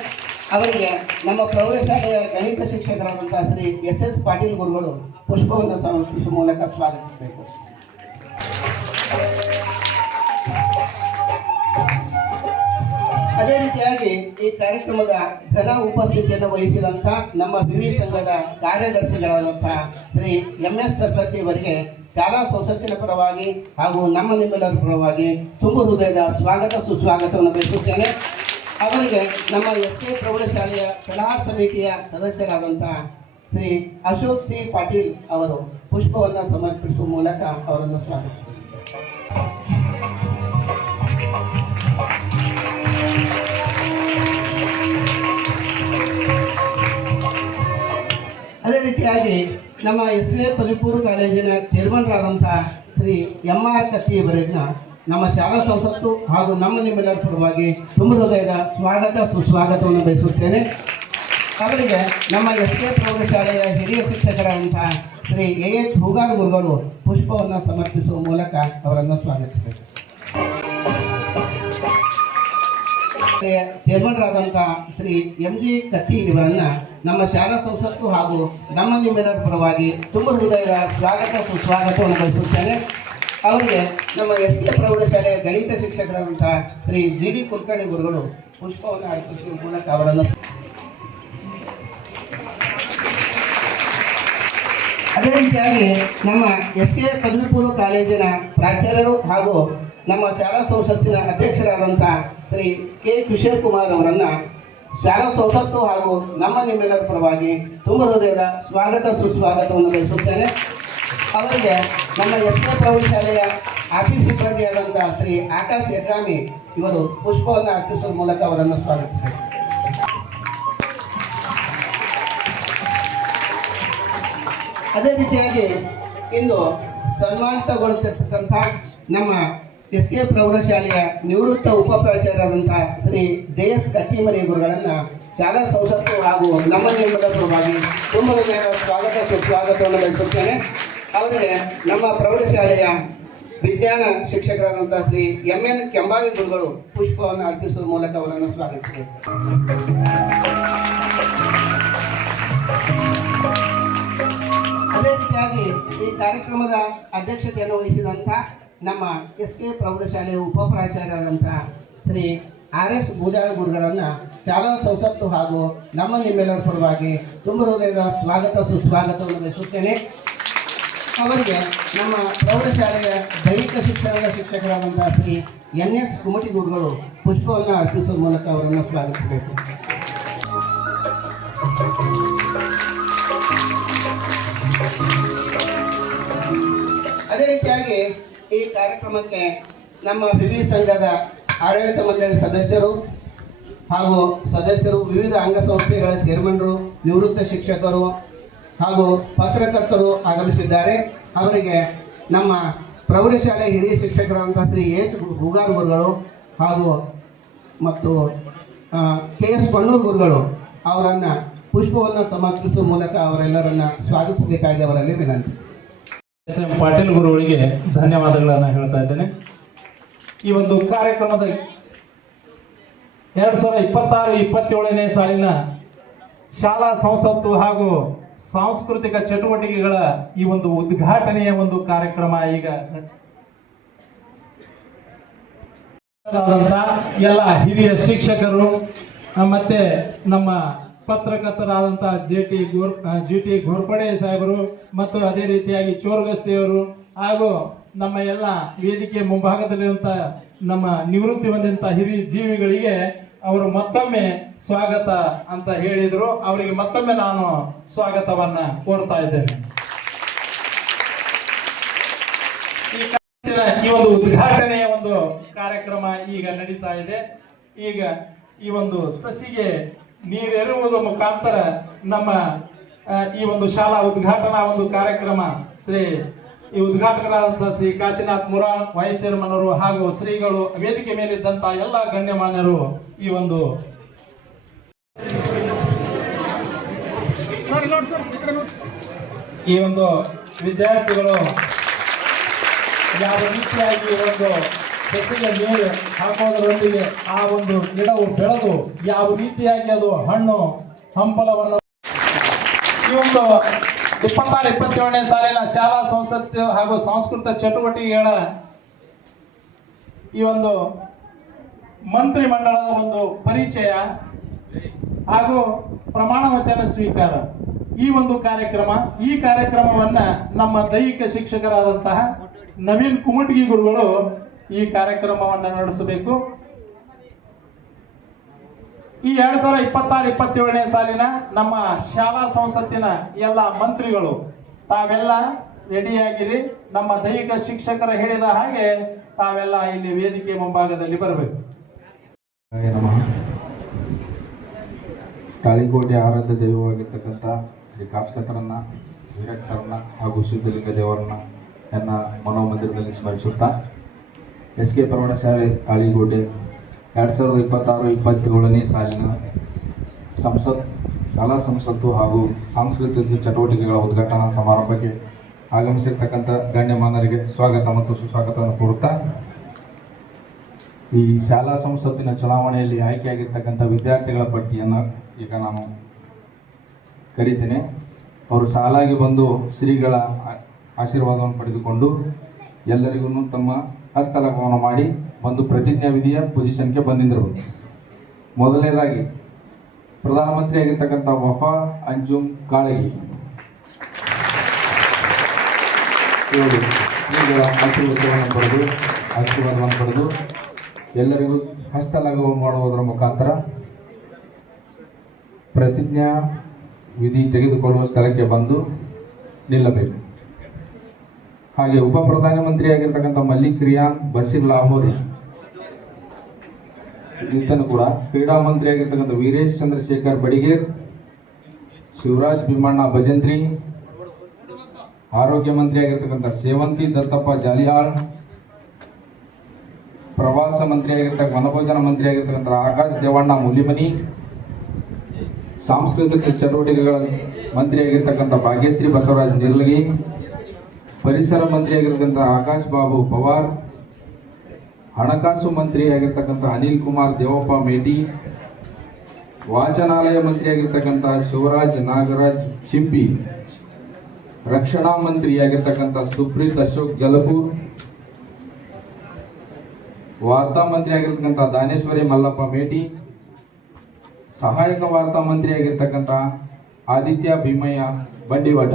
ಅವರಿಗೆ ನಮ್ಮ ಪ್ರೌಢಶಾಲೆಯ ಗಣಿತ ಶಿಕ್ಷಕರಾದಂತಹ ಶ್ರೀ SS ಪಾಟೀಲ್ ಗುರುಗಳು ಪುಷ್ಪವನ್ನು ಸಮರ್ಪಿಸುವ ಮೂಲಕ ಸ್ವಾಗತಿಸಬೇಕು. ಅದೇ ರೀತಿಯಾಗಿ ಈ ಕಾರ್ಯಕ್ರಮದ ಘನ ಉಪಸ್ಥಿತಿಯನ್ನು ವಹಿಸಿದಂಥ ನಮ್ಮ ವಿವಿ ಸಂಘದ ಕಾರ್ಯದರ್ಶಿಗಳಾದಂತಹ ಶ್ರೀ MS ಸರಸ್ವತಿ ಅವರಿಗೆ ಶಾಲಾ ಸಂಸತ್ತಿನ ಪರವಾಗಿ ಹಾಗೂ ನಿಮ್ಮೆಲ್ಲರ ಪರವಾಗಿ ತುಂಬ ಹೃದಯದ ಸ್ವಾಗತ ಸುಸ್ವಾಗತವನ್ನು ಬಯಸುತ್ತೇನೆ. ಅವರಿಗೆ ನಮ್ಮ SK ಪ್ರೌಢಶಾಲೆಯ ಸಲಹಾ ಸಮಿತಿಯ ಸದಸ್ಯರಾದಂತಹ ಶ್ರೀ ಅಶೋಕ್ ಸಿ ಪಾಟೀಲ್ ಅವರು ಪುಷ್ಪವನ್ನು ಸಮರ್ಪಿಸುವ ಮೂಲಕ ಅವರನ್ನು ಸ್ವಾಗತಿಸುತ್ತಾರೆ. ಅದೇ ರೀತಿಯಾಗಿ ನಮ್ಮ SVA ಪದವಿ ಪೂರ್ವ ಕಾಲೇಜಿನ ಚೇರ್ಮನ್ರಾದಂತಹ ಶ್ರೀ MR ಕತ್ತಿಯವರಿಗೆ ನಮ್ಮ ಶಾಲಾ ಸಂಸತ್ತು ಹಾಗೂ ನಿಮ್ಮೆಲ್ಲರ ಪರವಾಗಿ ತುಂಬ ಹೃದಯದ ಸ್ವಾಗತ ಸುಸ್ವಾಗತವನ್ನು ಬಯಸುತ್ತೇನೆ. ಅವರಿಗೆ ನಮ್ಮ SK ಪ್ರೌಢಶಾಲೆಯ ಹಿರಿಯ ಶಿಕ್ಷಕರಾದಂತಹ ಶ್ರೀ AH ಹೂಗಾರ್ ಗುರುಗಳು ಪುಷ್ಪವನ್ನು ಸಮರ್ಪಿಸುವ ಮೂಲಕ ಅವರನ್ನು ಸ್ವಾಗತಿಸಬೇಕು. ಚೇರ್ಮನ್ರಾದಂತಹ ಶ್ರೀ MG ಕತ್ತಿ ಇವರನ್ನ ನಮ್ಮ ಶಾಲಾ ಸಂಸತ್ತು ಹಾಗೂ ನಿಮ್ಮೆಲ್ಲರ ಪರವಾಗಿ ತುಂಬ ಹೃದಯದ ಸ್ವಾಗತ ಸುಸ್ವಾಗತವನ್ನು ಬಯಸುತ್ತೇನೆ. ಅವರಿಗೆ ನಮ್ಮ SK ಪ್ರೌಢಶಾಲೆಯ ಗಣಿತ ಶಿಕ್ಷಕರಾದಂತಹ ಶ್ರೀ GD ಕುಲಕರ್ಣಿ ಗುರುಗಳು ಪುಷ್ಪವನ್ನು ಅರ್ಪಿಸುವ ಮೂಲಕ ಅವರನ್ನು. ಅದೇ ರೀತಿಯಾಗಿ ನಮ್ಮ SK ಪದವಿ ಪೂರ್ವ ಕಾಲೇಜಿನ ಪ್ರಾಚಾರ್ಯರು ಹಾಗೂ ನಮ್ಮ ಶಾಲಾ ಸಂಸತ್ತಿನ ಅಧ್ಯಕ್ಷರಾದಂತಹ ಶ್ರೀ K ಕಿಶೋರ್ ಕುಮಾರ್ ಅವರನ್ನು ಶಾಲಾ ಸಂಸತ್ತು ಹಾಗೂ ನಿಮ್ಮೆಲ್ಲರ ಪರವಾಗಿ ತುಂಬ ಹೃದಯದ ಸ್ವಾಗತ ಸುಸ್ವಾಗತವನ್ನು ಬಯಸುತ್ತೇನೆ. ಅವರಿಗೆ ನಮ್ಮ SK ಪ್ರೌಢಶಾಲೆಯ ಆಫೀಸ್ ಸಿಬ್ಬಂದಿಯಾದಂತಹ ಶ್ರೀ ಆಕಾಶ್ ಯಡ್ರಾಮಿ ಇವರು ಪುಷ್ಪವನ್ನು ಅರ್ಪಿಸುವ ಮೂಲಕ ಅವರನ್ನು ಸ್ವಾಗತಿಸಬೇಕು. ಅದೇ ರೀತಿಯಾಗಿ ಇಂದು ಸನ್ಮಾನಿತಗೊಳ್ಳುತ್ತಿರ್ತಕ್ಕಂಥ ನಮ್ಮ SK ಪ್ರೌಢಶಾಲೆಯ ನಿವೃತ್ತ ಉಪ ಪ್ರಾಚಾರ್ಯರಾದಂತಹ ಶ್ರೀ JS ಕಟ್ಟಿಮನಿ ಗುರುಗಳನ್ನು ಶಾಲಾ ಸಂಸತ್ತು ಹಾಗೂ ನಿಮ್ಮೆಲ್ಲರ ಪರವಾಗಿ ತುಂಬ ಸ್ವಾಗತ ಸುಸ್ವಾಗತವನ್ನು ಬಯಸುತ್ತೇನೆ. ಅವರಿಗೆ ನಮ್ಮ ಪ್ರೌಢಶಾಲೆಯ ವಿಜ್ಞಾನ ಶಿಕ್ಷಕರಾದಂತಹ ಶ್ರೀ MN ಕೆಂಬಾವಿ ಗುರುಗಳು ಪುಷ್ಪವನ್ನು ಅರ್ಪಿಸುವ ಮೂಲಕ ಅವರನ್ನು ಸ್ವಾಗತಿಸಬೇಕು. ಅದೇ ರೀತಿಯಾಗಿ ಈ ಕಾರ್ಯಕ್ರಮದ ಅಧ್ಯಕ್ಷತೆಯನ್ನು ವಹಿಸಿದಂಥ ನಮ್ಮ SK ಪ್ರೌಢಶಾಲೆಯ ಉಪ ಪ್ರಾಚಾರ್ಯರಾದಂತಹ ಶ್ರೀ RS ಬೂದಾಳ ಗುರುಗಳನ್ನು ಶಾಲಾ ಸಂಸತ್ತು ಹಾಗೂ ನಿಮ್ಮೆಲ್ಲರ ಪರವಾಗಿ ತುಂಬ ಹೃದಯದ ಸ್ವಾಗತ ಸುಸ್ವಾಗತವನ್ನು ಬಯಸುತ್ತೇನೆ. ಅವರಿಗೆ ನಮ್ಮ ಪ್ರೌಢಶಾಲೆಯ ದೈಹಿಕ ಶಿಕ್ಷಣದ ಶಿಕ್ಷಕರಾದಂತಹ ಶ್ರೀ NS ಕುಮಟಿ ಗುರುಗಳು ಪುಷ್ಪವನ್ನು ಅರ್ಪಿಸುವ ಮೂಲಕ ಅವರನ್ನು ಸ್ವಾಗತಿಸಬೇಕು. ಅದೇ ರೀತಿಯಾಗಿ ಈ ಕಾರ್ಯಕ್ರಮಕ್ಕೆ ನಮ್ಮ ವಿವಿ ಸಂಘದ ಆಡಳಿತ ಮಂಡಳಿ ಸದಸ್ಯರು ಹಾಗೂ ವಿವಿಧ ಅಂಗಸಂಸ್ಥೆಗಳ ಚೇರ್ಮನ್ರು, ನಿವೃತ್ತ ಶಿಕ್ಷಕರು ಹಾಗೂ ಪತ್ರಕರ್ತರು ಆಗಮಿಸಿದ್ದಾರೆ. ಅವರಿಗೆ ನಮ್ಮ ಪ್ರೌಢಶಾಲೆ ಹಿರಿಯ ಶಿಕ್ಷಕರಾದಂಥ ಶ್ರೀ AS ಹೂಗಾರ್ ಗುರುಗಳು ಹಾಗೂ ಮತ್ತು KS ಕೊಣ್ಣೂರು ಗುರುಗಳು ಅವರನ್ನು ಪುಷ್ಪವನ್ನು ಸಮರ್ಪಿಸುವ ಮೂಲಕ ಅವರೆಲ್ಲರನ್ನ ಸ್ವಾಗತಿಸಬೇಕಾಗಿ ಅವರಲ್ಲಿ ವಿನಂತಿ. SM ಪಾಟೀಲ್ ಗುರುಗಳಿಗೆ ಧನ್ಯವಾದಗಳನ್ನು ಹೇಳ್ತಾ ಇದ್ದೇನೆ. ಈ ಒಂದು ಕಾರ್ಯಕ್ರಮದ 2026-27ನೇ ಸಾಲಿನ ಶಾಲಾ ಸಂಸತ್ತು ಹಾಗೂ ಸಾಂಸ್ಕೃತಿಕ ಚಟುವಟಿಕೆಗಳ ಈ ಒಂದು ಉದ್ಘಾಟನೆಯ ಒಂದು ಕಾರ್ಯಕ್ರಮ ಈಗ ಎಲ್ಲ ಹಿರಿಯ ಶಿಕ್ಷಕರು ಮತ್ತೆ ನಮ್ಮ ಪತ್ರಕರ್ತರಾದಂತಹ GT ಘೋರ್ಪಡೆ ಸಾಹೇಬರು ಮತ್ತು ಅದೇ ರೀತಿಯಾಗಿ ಚೋರ್ಗಸ್ತಿಯವರು ಹಾಗೂ ನಮ್ಮ ಎಲ್ಲ ವೇದಿಕೆ ಮುಂಭಾಗದಲ್ಲಿರುವಂಥ ನಮ್ಮ ನಿವೃತ್ತಿ ಹೊಂದಿದಂಥ ಹಿರಿಯ ಜೀವಿಗಳಿಗೆ ಅವರು ಮತ್ತೊಮ್ಮೆ ಸ್ವಾಗತ ಅಂತ ಹೇಳಿದರು. ಅವರಿಗೆ ಮತ್ತೊಮ್ಮೆ ನಾನು ಸ್ವಾಗತವನ್ನ ಕೋರ್ತಾ ಇದ್ದೇನೆ. ಈ ಒಂದು ಉದ್ಘಾಟನೆಯ ಒಂದು ಕಾರ್ಯಕ್ರಮ ಈಗ ನಡೀತಾ ಇದೆ. ಈಗ ಈ ಒಂದು ಸಸಿಗೆ ನೀರೆರುವುದು ಮುಖಾಂತರ ನಮ್ಮ ಈ ಒಂದು ಶಾಲಾ ಉದ್ಘಾಟನಾ ಒಂದು ಕಾರ್ಯಕ್ರಮ ಈ ಉದ್ಘಾಟಕರಾದ ಶ್ರೀ ಕಾಶಿನಾಥ್ ಮುರಾಳ್ ವೈಸ್ ಚೇರ್ಮನ್ ಅವರು ಹಾಗೂ ಶ್ರೀಗಳು ವೇದಿಕೆ ಮೇಲಿದ್ದಂತ ಎಲ್ಲ ಗಣ್ಯಮಾನ್ಯರು ಈ ಒಂದು ವಿದ್ಯಾರ್ಥಿಗಳು ಯಾವ ರೀತಿಯಾಗಿ ಒಂದು ಸಸಿಗೆ ನೀರು ಹಾಕೋದರೊಂದಿಗೆ ಆ ಒಂದು ಗಿಡವು ಬೆಳೆದು ಯಾವ ರೀತಿಯಾಗಿ ಅದು ಹಣ್ಣು ಹಂಪಲವನ್ನು ಈ ಒಂದು 26-27ನೇ ಸಾಲಿನ ಶಾಲಾ ಸಂಸತ್ತು ಹಾಗೂ ಸಾಂಸ್ಕೃತಿಕ ಚಟುವಟಿಕೆಗಳ ಈ ಒಂದು ಮಂತ್ರಿಮಂಡಲದ ಒಂದು ಪರಿಚಯ ಹಾಗೂ ಪ್ರಮಾಣ ವಚನ ಸ್ವೀಕಾರ ಈ ಒಂದು ಈ ಕಾರ್ಯಕ್ರಮವನ್ನ ನಮ್ಮ ದೈಹಿಕ ಶಿಕ್ಷಕರಾದಂತಹ ನವೀನ್ ಕುಮಟಗಿ ಗುರುಗಳು ಈ ಕಾರ್ಯಕ್ರಮವನ್ನು ನಡೆಸಬೇಕು. ಈ 2026-27ನೇ ಸಾಲಿನ ನಮ್ಮ ಶಾಲಾ ಸಂಸತ್ತಿನ ಎಲ್ಲ ಮಂತ್ರಿಗಳು ತಾವೆಲ್ಲ ರೆಡಿಯಾಗಿರಿ. ನಮ್ಮ ದೈಹಿಕ ಶಿಕ್ಷಕರು ಹೇಳಿದ ಹಾಗೆ ತಾವೆಲ್ಲ ಇಲ್ಲಿ ವೇದಿಕೆ ಮುಂಭಾಗದಲ್ಲಿ ಬರಬೇಕು. ತಾಳಿಕೋಟೆ ಆರಾಧ್ಯ ದೈವವಾಗಿರ್ತಕ್ಕಂಥ ಶ್ರೀ ಕಾಸ್ಕತರನ್ನ, ವೀರಕ್ಕರನ್ನ ಹಾಗೂ ಸಿದ್ಧಲಿಂಗ ದೇವರನ್ನ ಎನ್ನ ಮನೋಮಂದಿರದಲ್ಲಿ ಸ್ಮರಿಸುತ್ತಾ SK ಪ್ರೌಢಶಾಲೆ ತಾಳಿಕೋಟೆ 2026-27ನೇ ಸಾಲಿನ ಶಾಲಾ ಸಂಸತ್ತು ಹಾಗೂ ಸಾಂಸ್ಕೃತಿಕ ಚಟುವಟಿಕೆಗಳ ಉದ್ಘಾಟನಾ ಸಮಾರಂಭಕ್ಕೆ ಆಗಮಿಸಿರ್ತಕ್ಕಂಥ ಗಣ್ಯಮಾನರಿಗೆ ಸ್ವಾಗತ ಮತ್ತು ಸುಸ್ವಾಗತವನ್ನು ಕೋರುತ್ತಾ, ಈ ಶಾಲಾ ಸಂಸತ್ತಿನ ಚುನಾವಣೆಯಲ್ಲಿ ಆಯ್ಕೆಯಾಗಿರ್ತಕ್ಕಂಥ ವಿದ್ಯಾರ್ಥಿಗಳ ಪಟ್ಟಿಯನ್ನು ಈಗ ನಾನು ಕರೀತೇನೆ. ಅವರು ಸಾಲಾಗಿ ಬಂದು ಶ್ರೀಗಳ ಆಶೀರ್ವಾದವನ್ನು ಪಡೆದುಕೊಂಡು ಎಲ್ಲರಿಗೂ ತಮ್ಮ ಹಸ್ತಲಾಘವವನ್ನು ಮಾಡಿ ಒಂದು ಪ್ರತಿಜ್ಞಾ ವಿಧಿಯ ಪೊಸಿಷನ್ಗೆ ಬಂದಿದ್ದರು. ಮೊದಲನೇದಾಗಿ ಪ್ರಧಾನಮಂತ್ರಿ ಆಗಿರ್ತಕ್ಕಂಥ ವಫಾ ಅಂಜುಮ್ ಕಾಳಗಿ ಇವರು ಶ್ರೀಗಳ ಆಶೀರ್ವಾದವನ್ನು ಪಡೆದು ಎಲ್ಲರಿಗೂ ಹಸ್ತಲಾಘವ ಮಾಡುವುದರ ಮುಖಾಂತರ ಪ್ರತಿಜ್ಞಾ ವಿಧಿ ತೆಗೆದುಕೊಳ್ಳುವ ಸ್ಥಳಕ್ಕೆ ಬಂದು ನಿಲ್ಲಬೇಕು. ಹಾಗೆ ಉಪ ಪ್ರಧಾನಮಂತ್ರಿ ಆಗಿರ್ತಕ್ಕಂಥ ಮಲ್ಲಿಕ್ ರಿಯಾನ್ ಬಸೀರ್ ಲಾಹೋರಿ ಈತನು ಕೂಡ ಕ್ರೀಡಾ ಮಂತ್ರಿ ಆಗಿರ್ತಕ್ಕಂಥ ವೀರೇಶ್ ಚಂದ್ರಶೇಖರ್ ಬಡಿಗೇರ್, ಶಿವರಾಜ್ ಭೀಮಣ್ಣ ಭಜಂತ್ರಿ, ಆರೋಗ್ಯ ಮಂತ್ರಿ ಆಗಿರ್ತಕ್ಕಂಥ ಸೇವಂತಿ ದತ್ತಪ್ಪ ಜಾಲಿಹಾಳ್, ಪ್ರವಾಸ ಮಂತ್ರಿ ಆಗಿರ್ತಕ್ಕ ವನಭೋಜನ ಮಂತ್ರಿ ಆಗಿರ್ತಕ್ಕಂಥ ಆಕಾಶ್ ದೇವಣ್ಣ ಮುಲಿಮನಿ, ಸಾಂಸ್ಕೃತಿಕ ಚಟುವಟಿಕೆಗಳ ಮಂತ್ರಿ ಆಗಿರ್ತಕ್ಕಂಥ ಭಾಗ್ಯಶ್ರೀ ಬಸವರಾಜ್ ನಿರ್ಲಗಿ, ಪರಿಸರ ಮಂತ್ರಿ ಆಗಿರ್ತಕ್ಕಂಥ ಆಕಾಶ್ ಬಾಬು ಪವಾರ್, ಹಣಕಾಸು ಮಂತ್ರಿ ಆಗಿರ್ತಕ್ಕಂಥ ಅನಿಲ್ ಕುಮಾರ್ ದೇವಪ್ಪ ಮೇಟಿ, ವಾಚನಾಲಯ ಮಂತ್ರಿ ಆಗಿರ್ತಕ್ಕಂಥ ಶಿವರಾಜ್ ನಾಗರಾಜ್ ಶಿಂಪಿ, ರಕ್ಷಣಾ ಮಂತ್ರಿ ಆಗಿರ್ತಕ್ಕಂಥ ಸುಪ್ರೀತ್ ಅಶೋಕ್ ಜಲಪೂರ್, ವಾರ್ತಾ ಮಂತ್ರಿ ಆಗಿರ್ತಕ್ಕಂಥ ದಾನೇಶ್ವರಿ ಮಲ್ಲಪ್ಪ ಮೇಟಿ, ಸಹಾಯಕ ವಾರ್ತಾ ಮಂತ್ರಿ ಆಗಿರ್ತಕ್ಕಂಥ ಆದಿತ್ಯ ಭೀಮಯ್ಯ ಬಂಡಿವಾಡ,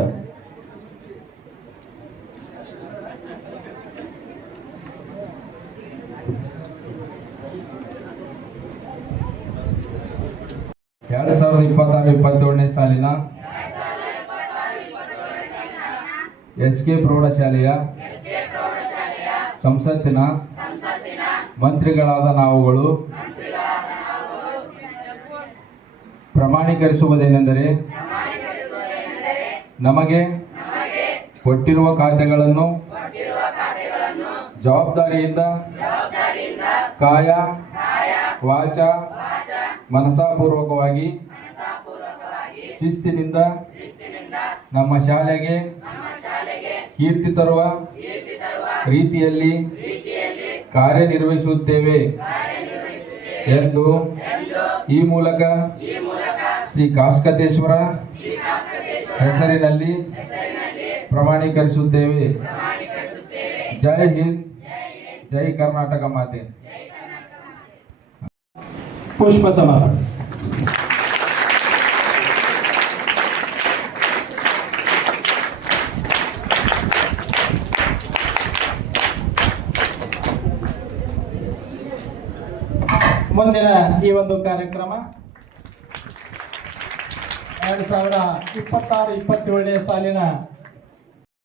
ಎರಡು 2026-27ನೇ ಸಾಲಿನ SK ಪ್ರೌಢಶಾಲೆಯ ಸಂಸತ್ತಿನ ಮಂತ್ರಿಗಳಾದ ನಾವುಗಳು ಪ್ರಮಾಣೀಕರಿಸುವುದೇನೆಂದರೆ ನಮಗೆ ಕೊಟ್ಟಿರುವ ಖಾತೆಗಳನ್ನು ಜವಾಬ್ದಾರಿಯಿಂದ ಕಾಯ ವಾಚ ಮನಸಾಪೂರ್ವಕವಾಗಿ ಶಿಸ್ತಿನಿಂದ ನಮ್ಮ ಶಾಲೆಗೆ ಕೀರ್ತಿ ತರುವ ರೀತಿಯಲ್ಲಿ ಕಾರ್ಯನಿರ್ವಹಿಸುತ್ತೇವೆ ಎಂದು ಈ ಮೂಲಕ ಶ್ರೀ ಕಾಸ್ಕತೇಶ್ವರ ಹೆಸರಿನಲ್ಲಿ ಪ್ರಮಾಣೀಕರಿಸುತ್ತೇವೆ. ಜೈ ಹಿಂದ್, ಜೈ ಕರ್ನಾಟಕ ಮಾತೆ. ಪುಷ್ಪ ಸಮರ್ಪಣೆ. ಮುಂದಿನ ಈ ಒಂದು ಕಾರ್ಯಕ್ರಮ 2026-27ನೇ ಸಾಲಿನ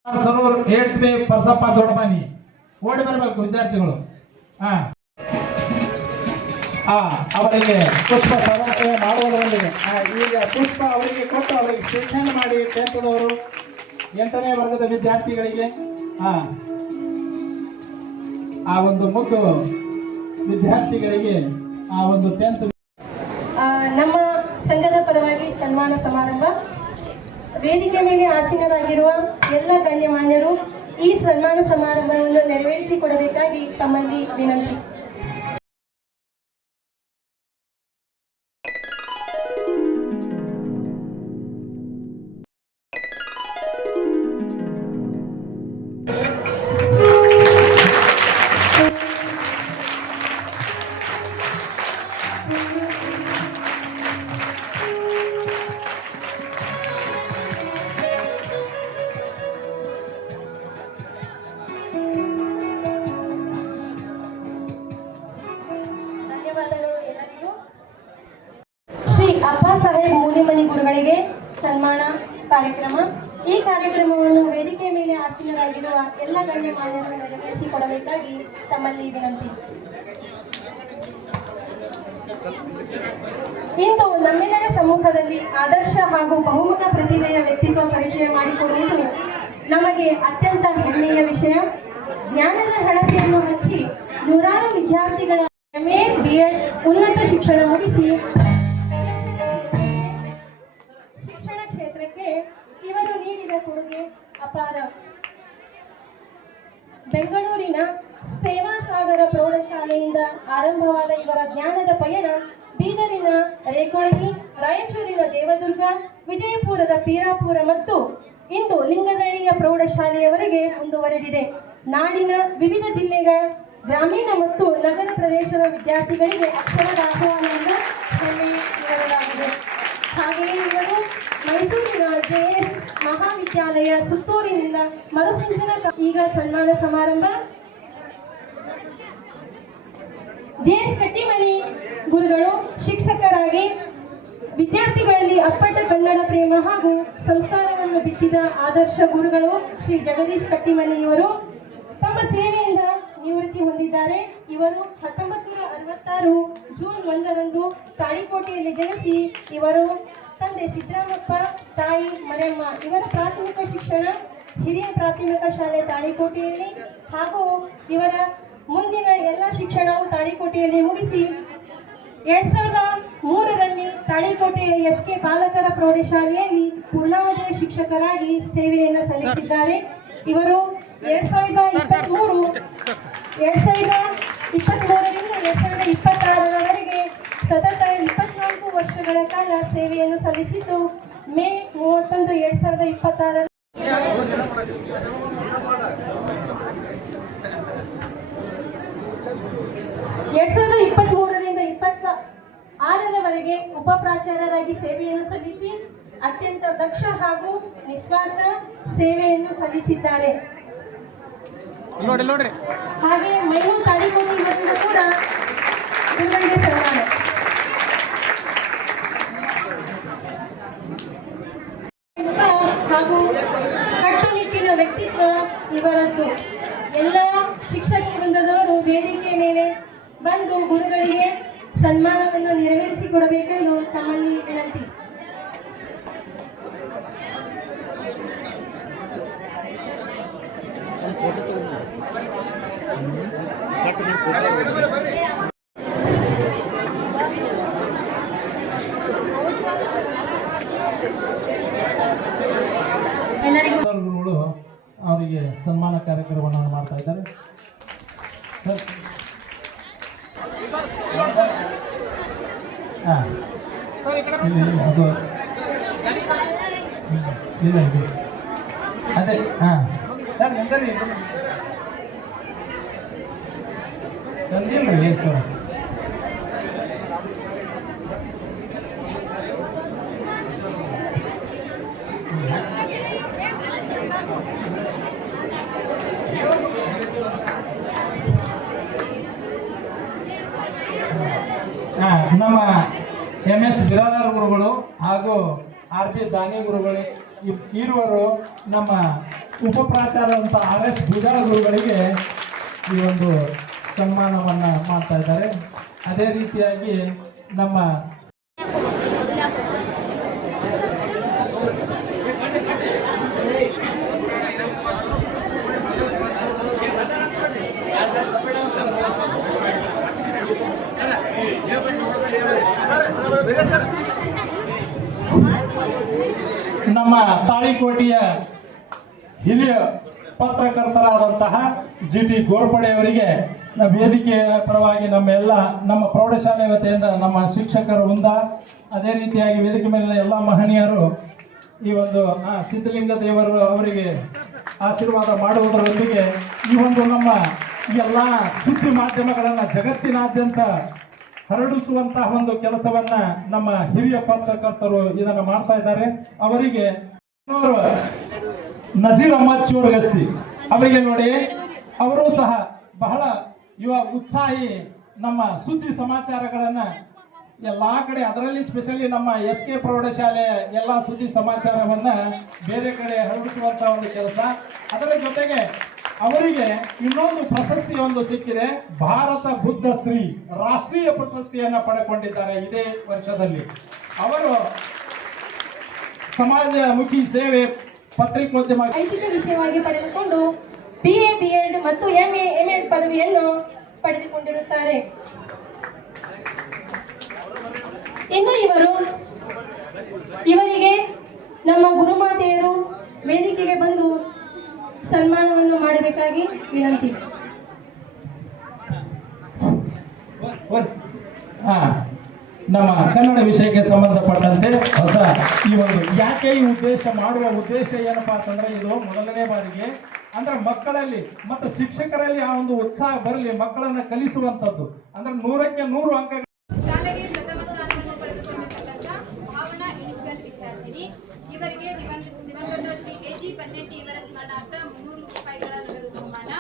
ಸರೋವರ್ 8th ವೇ ಪರಸಪ್ಪ ದೊಡ್ಡಮನಿ ಓಡಿ ಬರಬೇಕು ವಿದ್ಯಾರ್ಥಿಗಳು. ಅವರಿಗೆ ಪುಷ್ಪ ಸಮರ್ಪಣೆ ಮಾಡುವುದರೊಂದಿಗೆ ಈಗ ಪುಷ್ಪ ಅವರಿಗೆ ಕೊಟ್ಟು ಅವರಿಗೆ ಶಿಕ್ಷಣ ಮಾಡಿ 10th 8ನೇ ವರ್ಗದ ವಿದ್ಯಾರ್ಥಿಗಳಿಗೆ ಆ ಒಂದು ಮುದ್ದು ವಿದ್ಯಾರ್ಥಿಗಳಿಗೆ ಆ ಒಂದು 10th ನಮ್ಮ ಸಂಘದ ಪರವಾಗಿ ಸನ್ಮಾನ ಸಮಾರಂಭ. ವೇದಿಕೆ ಮೇಲೆ ಆಸೀನರಾಗಿರುವ ಎಲ್ಲ ಗಣ್ಯಮಾನ್ಯರು ಈ ಸನ್ಮಾನ ಸಮಾರಂಭವನ್ನು ನೆರವೇರಿಸಿಕೊಡಬೇಕಾಗಿ ತಮ್ಮಲ್ಲಿ ವಿನಂತಿ. ಮಲ್ಲಿಮನಿ ಗುರುಗಳಿಗೆ ಸನ್ಮಾನ ಕಾರ್ಯಕ್ರಮ. ಈ ಕಾರ್ಯಕ್ರಮವನ್ನು ವೇದಿಕೆ ಮೇಲೆ ಆಸೀನರಾಗಿರುವ ಎಲ್ಲ ಗಣ್ಯಮಾನ್ಯರನ್ನು ನೆರವೇರಿಸಿಕೊಡಬೇಕಾಗಿ ತಮ್ಮಲ್ಲಿ ವಿನಂತಿ. ಇಂದು ನಮ್ಮೆಲ್ಲರ ಸಮ್ಮುಖದಲ್ಲಿ ಆದರ್ಶ ಹಾಗೂ ಬಹುಮುಖ ಪ್ರತಿಭೆಯ ವ್ಯಕ್ತಿತ್ವ ಪರಿಚಯ ಮಾಡಿಕೊಡುವುದು ನಮಗೆ ಅತ್ಯಂತ ಹೆಮ್ಮೆಯ ವಿಷಯ. ಜ್ಞಾನದ ಹಣತೆಯನ್ನು ಹಚ್ಚಿ ನೂರಾರು ವಿದ್ಯಾರ್ಥಿಗಳ MA BEd ಉನ್ನತ ಶಿಕ್ಷಣ ಮುಗಿಸಿ ಶಿಕ್ಷಣ ಕ್ಷೇತ್ರಕ್ಕೆ ಇವರು ನೀಡಿದ ಕೊಡುಗೆ ಅಪಾರ. ಬೆಂಗಳೂರಿನ ಸೇವಾ ಸಾಗರ ಪ್ರೌಢಶಾಲೆಯಿಂದ ಆರಂಭವಾದ ಇವರ ಜ್ಞಾನದ ಪಯಣ ಬೀದರಿನ ರೇಕೊಳಗಿ, ರಾಯಚೂರಿನ ದೇವದುರ್ಗ, ವಿಜಯಪುರದ ಪೀರಾಪುರ ಮತ್ತು ಇಂದು ಲಿಂಗದಳ್ಳಿಯ ಪ್ರೌಢಶಾಲೆಯವರೆಗೆ ಮುಂದುವರೆದಿದೆ. ನಾಡಿನ ವಿವಿಧ ಜಿಲ್ಲೆಗಳ ಗ್ರಾಮೀಣ ಮತ್ತು ನಗರ ಪ್ರದೇಶದ ವಿದ್ಯಾರ್ಥಿಗಳಿಗೆ ಅಕ್ಷರದ ಆಹ್ವಾನದಿಂದ ನೀಡಲಾಗಿದೆ. ಹಾಗೆಯೇ ಇವರು ಮೈಸೂರಿನ JS ಮಹಾವಿದ್ಯಾಲಯ ಸುತ್ತೂರಿನಿಂದ ಮರುಸಿಂಚನ ಈಗ ಸನ್ಮಾನ ಸಮಾರಂಭ. JS ಕಟ್ಟಿಮನಿ ಗುರುಗಳು ಶಿಕ್ಷಕರಾಗಿ ವಿದ್ಯಾರ್ಥಿಗಳಲ್ಲಿ ಅಪ್ಪಟ ಕನ್ನಡ ಪ್ರೇಮ ಹಾಗೂ ಸಂಸ್ಕಾರವನ್ನು ಬಿತ್ತಿದ ಆದರ್ಶ ಗುರುಗಳು ಶ್ರೀ ಜಗದೀಶ್ ಕಟ್ಟಿಮನಿ ಇವರು ತಮ್ಮ ಸೇವೆಯಿಂದ ನಿವೃತ್ತಿ ಹೊಂದಿದ್ದಾರೆ. ಇವರು 1966 ಜೂನ್ 1ರಂದು ತಾಳಿಕೋಟೆಯಲ್ಲಿ ಜನಿಸಿ ಇವರು ತಂದೆ ಸಿದ್ದರಾಮಪ್ಪ, ತಾಯಿ ಮರೆಯಮ್ಮ. ಇವರ ಪ್ರಾಥಮಿಕ ಶಿಕ್ಷಣ ಹಿರಿಯ ಪ್ರಾಥಮಿಕ ಶಾಲೆ ತಾಳಿಕೋಟೆಯಲ್ಲಿ ಹಾಗೂ ಇವರ ಮುಂದಿನ ಎಲ್ಲ ಶಿಕ್ಷಣವು ತಾಳಿಕೋಟೆಯಲ್ಲಿ ಮುಗಿಸಿ 2003ರಲ್ಲಿ ತಾಳಿಕೋಟೆಯ SK ಬಾಲಕರ ಪ್ರೌಢಶಾಲೆಯಲ್ಲಿ ಪೂರ್ಣಾವಧಿಯ ಶಿಕ್ಷಕರಾಗಿ ಸೇವೆಯನ್ನು ಸಲ್ಲಿಸಿದ್ದಾರೆ. ಇವರು 2023ರಿಂದ 2026ರವರೆಗೆ ಸತತ 24 ವರ್ಷಗಳ ಕಾಲ ಸೇವೆಯನ್ನು ಸಲ್ಲಿಸಿದ್ದು ಮೇ 31, 2026 2023ರಿಂದ 2026ರವರೆಗೆ ಉಪ ಪ್ರಾಚಾರ್ಯರಾಗಿ ಸೇವೆಯನ್ನು ಸಲ್ಲಿಸಿ ಅತ್ಯಂತ ದಕ್ಷ ಹಾಗೂ ನಿಸ್ವಾರ್ಥ ಸೇವೆಯನ್ನು ಸಲ್ಲಿಸಿದ್ದಾರೆ. ಹಾಗೆ ಮೈನೂರು ತಾಳಿಕೋಟೆ ಇವರಿಂದ ಕೂಡ ಇವರಿಗೆ ಸನ್ಮಾನ. ಹಾಗೂ ಕಟ್ಟುನಿಟ್ಟಿನ ವ್ಯಕ್ತಿತ್ವ ಇವರದ್ದು. ಎಲ್ಲ ಶಿಕ್ಷಕ ವೃಂದದವರು ವೇದಿಕೆ ಮೇಲೆ ಬಂದು ಗುರುಗಳಿಗೆ ಸನ್ಮಾನವನ್ನು ನೆರವೇರಿಸಿಕೊಡಬೇಕೆಂದು ತಮ್ಮಲ್ಲಿ ವಿನಂತಿ. ಗುರುಗಳು ಅವರಿಗೆ ಸನ್ಮಾನ ಕಾರ್ಯಕ್ರಮವನ್ನು ಮಾಡ್ತಾ ಇದ್ದಾರೆ. ಅದು ಅದೇ ಸರ್ ನಿಂದರಿ ತಂದಿಲ್ರಿ ಸರ್. ನಮ್ಮ MS ಬಿರಾದಾರ್ ಗುರುಗಳು ಹಾಗೂ RB ದಾನಿ ಗುರುಗಳು ಇರುವರು ನಮ್ಮ ಉಪ ಪ್ರಾಚಾರ್ಯರಂಥ RS ಬೀದಾರ್ ಗುರುಗಳಿಗೆ ಈ ಒಂದು ಸನ್ಮಾನವನ್ನು ಮಾಡ್ತಾ ಇದ್ದಾರೆ. ಅದೇ ರೀತಿಯಾಗಿ ನಮ್ಮ ತಾಳಿಕೋಟೆಯ ಹಿರಿಯ ಪತ್ರಕರ್ತರಾದಂತಹ GT ಗೋರ್ಪಡೆ ಅವರಿಗೆ ವೇದಿಕೆಯ ಪರವಾಗಿ ನಮ್ಮ ಪ್ರೌಢಶಾಲೆ ವತಿಯಿಂದ ನಮ್ಮ ಶಿಕ್ಷಕರ ವೃಂದ, ಅದೇ ರೀತಿಯಾಗಿ ವೇದಿಕೆ ಮೇಲಿನ ಎಲ್ಲ ಮಹನೀಯರು ಈ ಒಂದು ಸಿದ್ಧಲಿಂಗ ದೇವರು ಅವರಿಗೆ ಆಶೀರ್ವಾದ ಮಾಡುವುದರೊಂದಿಗೆ ಈ ಒಂದು ನಮ್ಮ ಎಲ್ಲ ಸುದ್ದಿ ಮಾಧ್ಯಮಗಳನ್ನು ಜಗತ್ತಿನಾದ್ಯಂತ ಹರಡಿಸುವಂತಹ ಒಂದು ಕೆಲಸವನ್ನ ನಮ್ಮ ಹಿರಿಯ ಪತ್ರಕರ್ತರು ಇದನ್ನು ಮಾಡ್ತಾ ಇದ್ದಾರೆ. ಅವರಿಗೆ ನಜೀರ್ ಅಹಮದ್ ಚೋರ್ಗಸ್ತಿ ಅವರಿಗೆ ನೋಡಿ, ಅವರು ಸಹ ಬಹಳ ಯುವ ಉತ್ಸಾಹಿ, ನಮ್ಮ ಸುದ್ದಿ ಸಮಾಚಾರಗಳನ್ನ ಎಲ್ಲಾ ಕಡೆ, ಅದರಲ್ಲಿ ಸ್ಪೆಷಲಿ ನಮ್ಮ SK ಪ್ರೌಢಶಾಲೆ ಎಲ್ಲ ಸುದ್ದಿ ಸಮಾಚಾರವನ್ನ ಬೇರೆ ಕಡೆ ಹರಡಿಸುವಂತ ಒಂದು ಕೆಲಸ. ಅದರ ಜೊತೆಗೆ ಅವರಿಗೆ ಇನ್ನೊಂದು ಪ್ರಶಸ್ತಿ ಒಂದು ಸಿಕ್ಕಿದೆ, ಭಾರತ ಬುದ್ಧ ಶ್ರೀ ರಾಷ್ಟ್ರೀಯ ಪ್ರಶಸ್ತಿಯನ್ನ ಪಡೆದುಕೊಂಡಿದ್ದಾರೆ ಇದೇ ವರ್ಷದಲ್ಲಿ. ಅವರು ಸಮಾಜಮುಖಿ ಸೇವೆ, ಪತ್ರಿಕೋದ್ಯಮ, ಐಚ್ಛಿಕ ವಿಷಯವಾಗಿ ಪಡೆದುಕೊಂಡು BA B.Ed ಮತ್ತು MA M.Ed ಪದವಿಯನ್ನು ಪಡೆದುಕೊಂಡಿರುತ್ತಾರೆ. ಇನ್ನು ಇವರಿಗೆ ನಮ್ಮ ಗುರುಮಾತೆಯರು ವೇದಿಕೆಗೆ ಬಂದು ಸನ್ಮಾನವನ್ನು ಮಾಡಬೇಕಾಗಿ ವಿನಂತಿ. ನಮ್ಮ ಕನ್ನಡ ವಿಷಯಕ್ಕೆ ಸಂಬಂಧಪಟ್ಟಂತೆ ಹೊಸ ಈ ಒಂದು ಯಾಕೆ ಈ ಉದ್ದೇಶ ಮಾಡುವ ಉದ್ದೇಶ ಏನಪ್ಪಾ ಅಂತಂದ್ರೆ, ಇದು ಮೊದಲನೇ ಬಾರಿಗೆ ಅಂದ್ರೆ ಮಕ್ಕಳಲ್ಲಿ ಮತ್ತು ಶಿಕ್ಷಕರಲ್ಲಿ ಆ ಒಂದು ಉತ್ಸಾಹ ಬರಲಿ, ಮಕ್ಕಳನ್ನ ಕಲಿಸುವಂತದ್ದು. ಅಂದ್ರೆ 100ಕ್ಕೆ 100 ಅಂಕ. ಶಾಲೆಗೆ ಪ್ರಥಮ ಸ್ಥಾನವನ್ನು ಪಡೆದುಕೊಂಡಿರ್ತಕ್ಕಂಥ ಭಾವನಾ ಇಣಿಸ್ಕಲ್ ವಿದ್ಯಾರ್ಥಿನಿ. ಇವರಿಗೆ ದಿವಂಗತ ಶ್ರೀ AG ಬನ್ನೆಟ್ಟಿ ಇವರ ಸ್ಮರಣಾರ್ಥ 300 ರೂಪಾಯಿಗಳ ನಗದು ಬಹುಮಾನ,